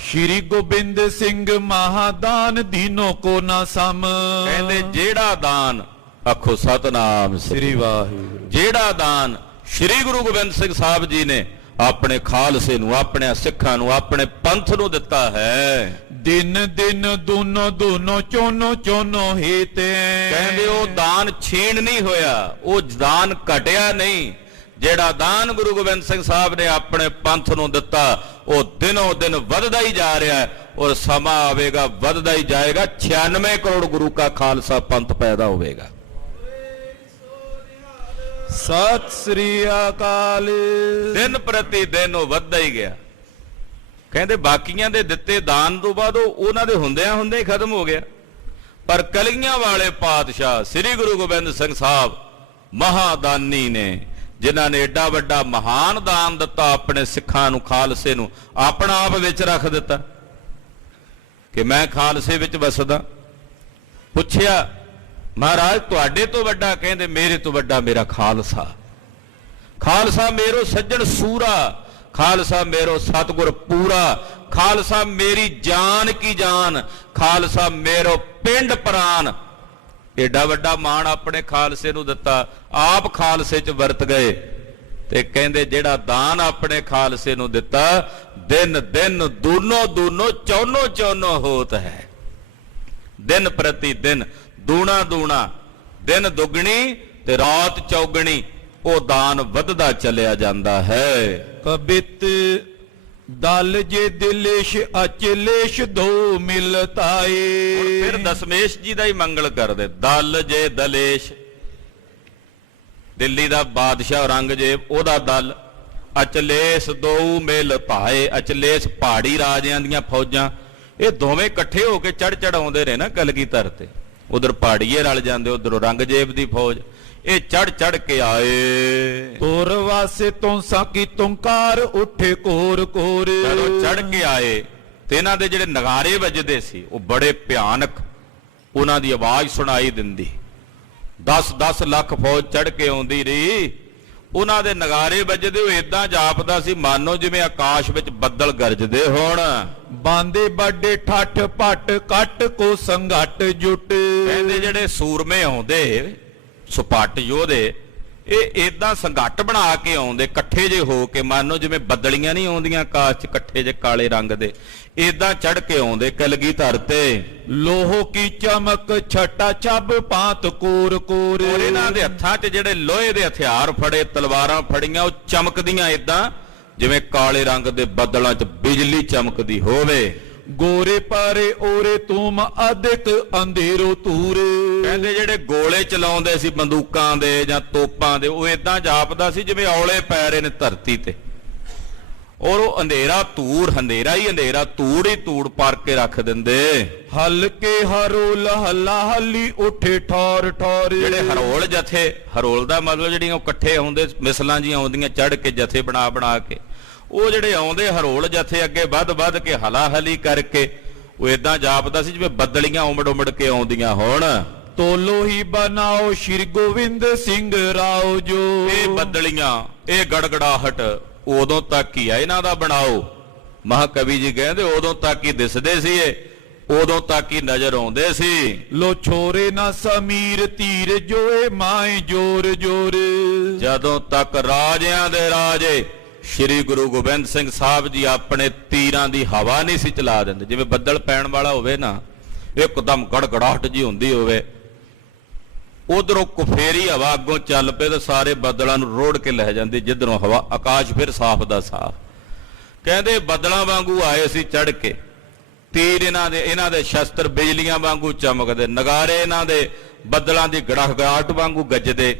ਸ਼੍ਰੀ ਗੋਬਿੰਦ ਸਿੰਘ ਮਹਾਦਾਨ ਦੀਨੋ ਕੋ ਨਾ ਸਮ। ਕਹਿੰਦੇ ਜਿਹੜਾ ਦਾਨ, ਆਖੋ ਸਤਨਾਮ ਸ੍ਰੀ ਵਾਹਿਗੁਰੂ, ਜਿਹੜਾ ਦਾਨ ਸ਼੍ਰੀ ਗੁਰੂ ਗੋਬਿੰਦ ਸਿੰਘ ਸਾਹਿਬ ਜੀ ਨੇ ਆਪਣੇ ਖਾਲਸੇ ਨੂੰ, ਆਪਣੇ ਸਿੱਖਾਂ ਨੂੰ, ਆਪਣੇ ਪੰਥ ਨੂੰ ਦਿੱਤਾ ਹੈ, ਦਿਨ ਦਿਨ ਦੋਨੋਂ ਦੋਨੋਂ ਚੋਨੋ ਚੋਨੋ ਹੇਤੇ। ਕਹਿੰਦੇ ਉਹ ਦਾਨ ਛੀਣ ਨਹੀਂ ਹੋਇਆ, ਉਹ ਦਾਨ ਘਟਿਆ ਨਹੀਂ। ਜਿਹੜਾ ਦਾਨ ਗੁਰੂ ਗੋਬਿੰਦ ਸਿੰਘ ਸਾਹਿਬ ਨੇ ਆਪਣੇ ਪੰਥ ਨੂੰ ਦਿੱਤਾ, ਉਹ ਦਿਨੋਂ ਦਿਨ ਵੱਧਦਾ ਹੀ ਜਾ ਰਿਹਾ ਹੈ, ਔਰ ਸਮਾਂ ਆਵੇਗਾ ਵੱਧਦਾ ਹੀ ਜਾਏਗਾ। 96 ਕਰੋੜ ਗੁਰੂ ਕਾ ਖਾਲਸਾ ਪੰਥ ਪੈਦਾ ਹੋਵੇਗਾ। ਸਤਿ ਸ੍ਰੀ ਅਕਾਲ। ਦਿਨ ਪ੍ਰਤੀ ਦਿਨ ਉਹ ਵੱਧਦਾ ਹੀ ਗਿਆ। ਕਹਿੰਦੇ ਬਾਕੀਆਂ ਦੇ ਦਿੱਤੇ ਦਾਨ ਤੋਂ ਬਾਅਦ ਉਹਨਾਂ ਦੇ ਹੁੰਦਿਆਂ ਹੁੰਦੇ ਹੀ ਖਤਮ ਹੋ ਗਿਆ, ਪਰ ਕਲਗੀਆਂ ਵਾਲੇ ਪਾਤਸ਼ਾਹ ਸ੍ਰੀ ਗੁਰੂ ਗੋਬਿੰਦ ਸਿੰਘ ਸਾਹਿਬ ਮਹਾਦਾਨੀ ਨੇ, ਜਿਨ੍ਹਾਂ ਨੇ ਏਡਾ ਵੱਡਾ ਮਹਾਨ ਦਾਨ ਦਿੱਤਾ ਆਪਣੇ ਸਿੱਖਾਂ ਨੂੰ, ਖਾਲਸੇ ਨੂੰ, ਆਪਣਾ ਆਪ ਵਿੱਚ ਰੱਖ ਦਿੱਤਾ ਕਿ ਮੈਂ ਖਾਲਸੇ ਵਿੱਚ ਵਸਦਾ। ਪੁੱਛਿਆ ਮਹਾਰਾਜ ਤੁਹਾਡੇ ਤੋਂ ਵੱਡਾ? ਕਹਿੰਦੇ ਮੇਰੇ ਤੋਂ ਵੱਡਾ ਮੇਰਾ ਖਾਲਸਾ। ਖਾਲਸਾ ਮੇਰੋ ਸੱਜਣ ਸੂਰਾ, ਖਾਲਸਾ ਮੇਰੋ ਸਤਿਗੁਰ ਪੂਰਾ, ਖਾਲਸਾ ਮੇਰੀ ਜਾਨ ਕੀ ਜਾਨ, ਖਾਲਸਾ ਮੇਰੋ ਪਿੰਡ ਪ੍ਰਾਨ। ਏਡਾ ਵੱਡਾ ਮਾਣ ਆਪਣੇ ਖਾਲਸੇ ਨੂੰ ਦਿੱਤਾ, ਆਪ ਖਾਲਸੇ 'ਚ ਵਰਤ ਗਏ। ਤੇ ਕਹਿੰਦੇ ਜਿਹੜਾ ਦਾਨ ਆਪਣੇ ਖਾਲਸੇ ਨੂੰ ਦਿੱਤਾ, ਦਿਨ ਦਿਨ ਦੂਨੋ ਦੂਨੋ ਚੌਨੋ ਚੌਨੋ ਹੋਤ ਹੈ। ਦਿਨ ਪ੍ਰਤੀ ਦਿਨ ਦੂਣਾ ਦੂਣਾ, ਦਿਨ ਦੁੱਗਣੀ ਤੇ ਰਾਤ ਚੌਗਣੀ, ਉਹ ਦਾਨ ਵੱਧਦਾ ਚੱਲਿਆ ਜਾਂਦਾ ਹੈ। ਕਬਿਤ ਦਲ ਜੇ ਦਿਲੇਸ਼ ਅਚਲੇਸ਼ ਦੋ ਮਿਲਤਾਏ। ਫਿਰ ਦਸ਼ਮੇਸ਼ ਜੀ ਦਾ ਹੀ ਮੰਗਲ ਕਰਦੇ। ਦਲ ਜੇ ਦਲੇਸ਼, ਦਿੱਲੀ ਦਾ ਬਾਦਸ਼ਾਹ ਔਰੰਗਜ਼ੇਬ, ਉਹਦਾ ਦਲ। ਅਚਲੇਸ਼ ਦੋ ਮਿਲ ਭਾਏ, ਅਚਲੇਸ਼ ਪਹਾੜੀ ਰਾਜਿਆਂ ਦੀਆਂ ਫੌਜਾਂ, ਇਹ ਦੋਵੇਂ ਇਕੱਠੇ ਹੋ ਕੇ ਚੜ ਆਉਂਦੇ ਨੇ ਨਾ ਕਲਗੀਧਰ ਤੇ। ਉਧਰ ਪਹਾੜੀਏ ਰਲ ਜਾਂਦੇ, ਉਧਰ ਔਰੰਗਜ਼ੇਬ ਦੀ ਫੌਜ, ਇਹ ਚੜ ਕੇ ਆਏ। ਤੋਰ ਵਾਸੇ ਤੋਂ ਸਾਕੀ ਤੁੰਕਾਰ ਉੱਠੇ ਕੋਰ ਕੋਰ। ਜਦੋਂ ਚੜ ਕੇ ਆਏ ਤੇ ਇਹਨਾਂ ਦੇ ਜਿਹੜੇ ਨਗਾਰੇ ਵੱਜਦੇ ਸੀ ਉਹ ਬੜੇ ਭਿਆਨਕ, ਉਹਨਾਂ ਦੀ ਆਵਾਜ਼ ਸੁਣਾਈ ਦਿੰਦੀ। 10-10 ਲੱਖ ਫੌਜ ਚੜ ਕੇ ਆਉਂਦੀ ਰਹੀ, ਉਹਨਾਂ ਦੇ ਨਗਾਰੇ ਵੱਜਦੇ ਉਹ ਇਦਾਂ ਜਾਪਦਾ ਸੀ ਮਾਨੋ ਜਿਵੇਂ ਆਕਾਸ਼ ਵਿੱਚ ਬੱਦਲ ਗਰਜਦੇ ਹੋਣ। ਬਾਂਦੇ ਬਾਡੇ ਠੱਠ ਪੱਟ ਕੱਟ ਕੋ ਸੰਘਟ ਜੁਟ। ਕਹਿੰਦੇ ਜਿਹੜੇ ਸੂਰਮੇ ਆਉਂਦੇ ਸੁਪੱਟ ਯੋਧੇ ਇਹ ਇਦਾਂ ਸੰਘਟ ਬਣਾ ਕੇ ਆਉਂਦੇ ਇਕੱਠੇ ਜੇ ਹੋ ਕੇ, ਮਾਨੋ ਜਿਵੇਂ ਬੱਦਲੀਆਂ ਨਹੀਂ ਆਉਂਦੀਆਂ ਆਕਾਸ਼ 'ਚ ਇਕੱਠੇ ਜੇ ਕਾਲੇ ਰੰਗ ਦੇ, ਇਦਾਂ ਚੜ ਕੇ ਆਉਂਦੇ ਕਲਗੀਧਰ ਤੇ। ਲੋਹੋ ਕੀ ਚਮਕ ਛਟਾ ਛੱਬ ਪਾਤ ਕੋਰ ਕੋਰ। ਔਰ ਇਹਨਾਂ ਦੇ ਹੱਥਾਂ 'ਚ ਜਿਹੜੇ ਲੋਹੇ ਦੇ ਹਥਿਆਰ ਫੜੇ, ਤਲਵਾਰਾਂ ਫੜੀਆਂ, ਉਹ ਚਮਕਦੀਆਂ ਇਦਾਂ ਜਿਵੇਂ ਕਾਲੇ ਰੰਗ ਦੇ ਬੱਦਲਾਂ 'ਚ ਬਿਜਲੀ ਚਮਕਦੀ ਹੋਵੇ। ਗੋਰੇ ਪਾਰੇ ਓਰੇ ਤੂਮ ਅਧਿਕ ਅੰਧੇਰੋ ਤੂਰ। ਕਹਿੰਦੇ ਜਿਹੜੇ ਗੋਲੇ ਚਲਾਉਂਦੇ ਸੀ ਬੰਦੂਕਾਂ ਦੇ ਜਾਂ ਤੋਪਾਂ ਦੇ, ਉਹ ਇਦਾਂ ਜਾਪਦਾ ਸੀ ਜਿਵੇਂ ਔਲੇ ਪੈ ਰਹੇ ਨੇ ਧਰਤੀ ਤੇ। ਔਰ ਉਹ ਅੰਧੇਰਾ ਧੂੜ, ਹਨੇਰਾ ਹੀ ਅੰਧੇਰਾ, ਧੂੜ ਹੀ ਧੂੜ ਪਰ ਕੇ ਰੱਖ ਦਿੰਦੇ। ਹਲਕੇ ਹਰੋਲ ਹੱਲਾ ਹੱਲੀ ਉੱਠੇ ਠੌਰ ਠੌਰ। ਜਿਹੜੇ ਹਰੋਲ ਜਥੇ, ਹਰੋਲ ਦਾ ਮਤਲਬ ਜਿਹੜੀਆਂ ਉਹ ਇਕੱਠੇ ਆਉਂਦੇ ਮਿਸਲਾਂ ਜੀਆਂ ਆਉਂਦੀਆਂ ਚੜ ਕੇ ਜਥੇ ਬਣਾ ਬਣਾ ਕੇ, ਉਹ ਜਿਹੜੇ ਆਉਂਦੇ ਹਰੋਲ ਜਥੇ ਅੱਗੇ ਵੱਧ ਕੇ ਹਲਾ ਹਲੀ ਕਰਕੇ, ਉਹ ਇਦਾਂ ਜਾਪਦਾ ਸੀ ਜਿਵੇਂ ਬੱਦਲੀਆਂ ਉਮੜ ਉਮੜ ਕੇ ਆਉਂਦੀਆਂ ਹੋਣ। ਤੋਲੋ ਹੀ ਬਣਾਓ ਸ਼੍ਰੀ ਗੋਬਿੰਦ ਸਿੰਘ ਰਾਓ ਜੋ। ਇਹ ਬੱਦਲੀਆਂ, ਇਹ ਗੜਗੜਾਹਟ ਉਦੋਂ ਤੱਕ ਹੀ ਆ ਇਹਨਾਂ ਦਾ ਬਣਾਓ। ਮਹਾਕਵੀ ਜੀ ਕਹਿੰਦੇ ਉਦੋਂ ਤੱਕ ਹੀ ਦਿਸਦੇ ਸੀ ਇਹ, ਉਦੋਂ ਤੱਕ ਹੀ ਨਜ਼ਰ ਆਉਂਦੇ ਸੀ। ਲੋ ਛੋਰੇ ਨਾ ਸਮੀਰ ਧੀਰ ਜੋਏ ਮਾਏ ਜੋਰ ਜੋਰ। ਜਦੋਂ ਤੱਕ ਰਾਜਿਆਂ ਦੇ ਰਾਜੇ ਸ਼੍ਰੀ ਗੁਰੂ ਗੋਬਿੰਦ ਸਿੰਘ ਸਾਹਿਬ ਜੀ ਆਪਣੇ ਤੀਰਾਂ ਦੀ ਹਵਾ ਨਹੀਂ ਸੀ ਚਲਾ ਦਿੰਦੇ। ਜਿਵੇਂ ਬੱਦਲ ਪੈਣ ਵਾਲਾ ਹੋਵੇ ਨਾ, ਇੱਕਦਮ ਗੜਗੜਾਹਟ ਜੀ ਹੁੰਦੀ ਹੋਵੇ, ਉਧਰੋਂ ਕੁਫੇਰੀ ਹਵਾ ਅੱਗੋਂ ਚੱਲ ਪਏ ਤਾਂ ਸਾਰੇ ਬੱਦਲਾਂ ਨੂੰ ਰੋੜ ਕੇ ਲੈ ਜਾਂਦੀ, ਜਿੱਧਰੋਂ ਹਵਾ, ਆਕਾਸ਼ ਫਿਰ ਸਾਫ਼ ਦਾ ਸਾਫ਼। ਕਹਿੰਦੇ ਬੱਦਲਾਂ ਵਾਂਗੂ ਆਏ ਸੀ ਚੜ ਕੇ, ਤੀਰ ਇਹਨਾਂ ਦੇ ਸ਼ਸਤਰ ਬਿਜਲੀਆਂ ਵਾਂਗੂ ਚਮਕਦੇ, ਨਗਾਰੇ ਇਹਨਾਂ ਦੇ ਬੱਦਲਾਂ ਦੀ ਗੜਗੜਾਹਟ ਵਾਂਗੂ ਗੱਜਦੇ।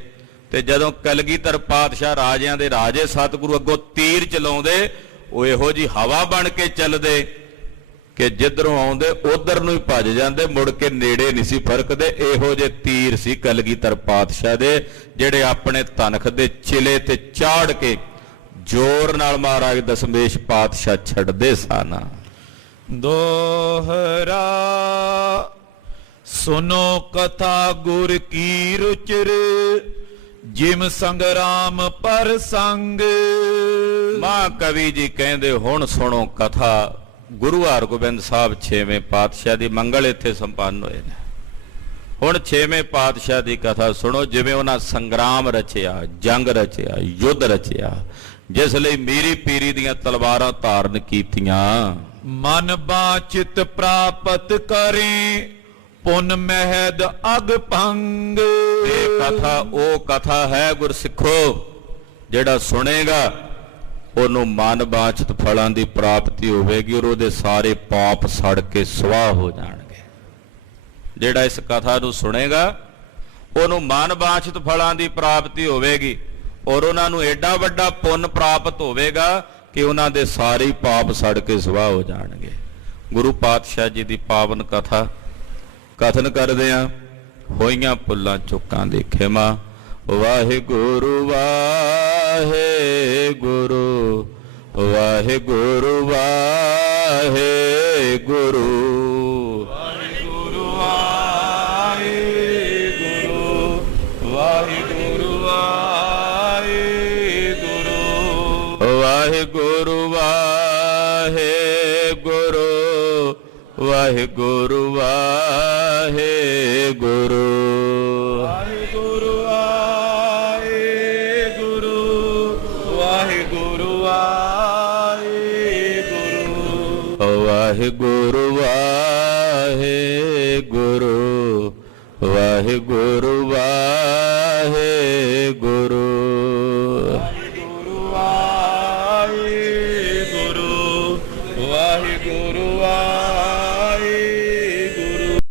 ਤੇ ਜਦੋਂ ਕਲਗੀਧਰ ਪਾਤਸ਼ਾਹ ਰਾਜਿਆਂ ਦੇ ਰਾਜੇ ਸਤਿਗੁਰੂ ਅੱਗੋਂ ਤੀਰ ਚਲਾਉਂਦੇ, ਉਹ ਇਹੋ ਜੀ ਹਵਾ ਬਣ ਕੇ ਚੱਲਦੇ ਕਿ ਜਿੱਧਰੋਂ ਆਉਂਦੇ ਉਧਰ ਨੂੰ ਹੀ ਭੱਜ ਜਾਂਦੇ, ਮੁੜ ਕੇ ਨੇੜੇ ਨਹੀਂ ਸੀ ਫਰਕਦੇ। ਇਹੋ ਜਿਹੇ ਤੀਰ ਸੀ ਕਲਗੀਧਰ ਪਾਤਸ਼ਾਹ ਦੇ, ਜਿਹੜੇ ਆਪਣੇ ਤਨਖ ਦੇ ਚਿਲੇ ਤੇ ਚਾੜ ਕੇ ਜ਼ੋਰ ਨਾਲ ਮਹਾਰਾਜ ਦਸ਼ਮੇਸ਼ ਪਾਤਸ਼ਾਹ ਛੱਡਦੇ ਸਨ। ਦੋਹਰਾ ਸੁਨੋ ਕਥਾ ਗੁਰ ਕੀ ਰੁਚਿਰ, ਜਿਮ ਸੰਗਰਾਮ ਪਰ ਸੰਗ। ਮਹਾਕਵੀ ਜੀ ਕਹਿੰਦੇ ਹੁਣ ਸੁਣੋ ਕਥਾ। ਗੁਰੂ ਹਰਗੋਬਿੰਦ ਸਾਹਿਬ 6ਵੇਂ ਪਾਤਸ਼ਾਹ ਦੀ ਮੰਗਲ ਇੱਥੇ ਸੰਪੰਨ ਹੋਏ ਨੇ। ਹੁਣ 6ਵੇਂ ਪਾਤਸ਼ਾਹ ਦੀ ਕਥਾ ਸੁਣੋ, ਜਿਵੇਂ ਉਹਨਾਂ ਸੰਗਰਾਮ ਰਚਿਆ, ਜੰਗ ਰਚਿਆ, ਯੁੱਧ ਰਚਿਆ, ਜਿਸ ਲਈ ਮੀਰੀ ਪੀਰੀ ਦੀਆਂ ਤਲਵਾਰਾਂ ਧਾਰਨ ਕੀਤੀਆਂ। ਮਨ ਬਾਚਿਤ ਪ੍ਰਾਪਤ ਕਰੇ ਪੁਨ ਮਹਿਦ ਅਗ ਭੰਗ। ਇਹ ਕਥਾ ਉਹ ਕਥਾ ਹੈ ਗੁਰਸਿੱਖੋ, ਜਿਹੜਾ ਸੁਣੇਗਾ ਉਹਨੂੰ ਮਨ ਬਾਚਿਤ ਫਲਾਂ ਦੀ ਪ੍ਰਾਪਤੀ ਹੋਵੇਗੀ ਔਰ ਉਹਦੇ ਸਾਰੇ ਪਾਪ ਸੜ ਕੇ ਸੁਆਹ ਹੋ ਜਾਣਗੇ। ਜਿਹੜਾ ਇਸ ਕਥਾ ਨੂੰ ਸੁਣੇਗਾ ਉਹਨੂੰ ਮਨ ਬਾਚਿਤ ਫਲਾਂ ਦੀ ਪ੍ਰਾਪਤੀ ਹੋਵੇਗੀ ਔਰ ਉਹਨਾਂ ਨੂੰ ਐਡਾ ਵੱਡਾ ਪੁੰਨ ਪ੍ਰਾਪਤ ਹੋਵੇਗਾ ਕਿ ਉਹਨਾਂ ਦੇ ਸਾਰੇ ਪਾਪ ਸੜ ਕੇ ਸੁਆਹ ਹੋ ਜਾਣਗੇ। ਗੁਰੂ ਪਾਤਸ਼ਾਹ ਜੀ ਦੀ ਪਾਵਨ ਕਥਾ ਕਥਨ ਕਰਦੇ ਆ। ਹੋਈਆਂ ਭੁੱਲਾਂ ਚੁੱਕਾਂ ਦੀ ਖਿਮਾ, ਵਾਹਿਗੁਰੂ ਵਾਹਿਗੁਰੂ ਵਾਹਿਗੁਰੂ ਵਾਹਿਗੁਰੂ ਵਾਹਿਗੁਰੂ ਵਾਹਿਗੁਰੂ ਵਾਹਿਗੁਰੂ ਵਾਹਿਗੁਰੂ ਵਾਹਿਗੁਰੂ ਵਾਹਿਗੁਰੂ ਵਾਹਿਗੁਰੂ ਵਾਹਿਗੁਰੂ ਵਾਹਿਗੁਰੂ ਵਾਹਿਗੁਰੂ ਵਾਹਿਗੁਰੂ ਵਾਹਿਗੁਰੂ ਵਾਹਿਗੁਰੂ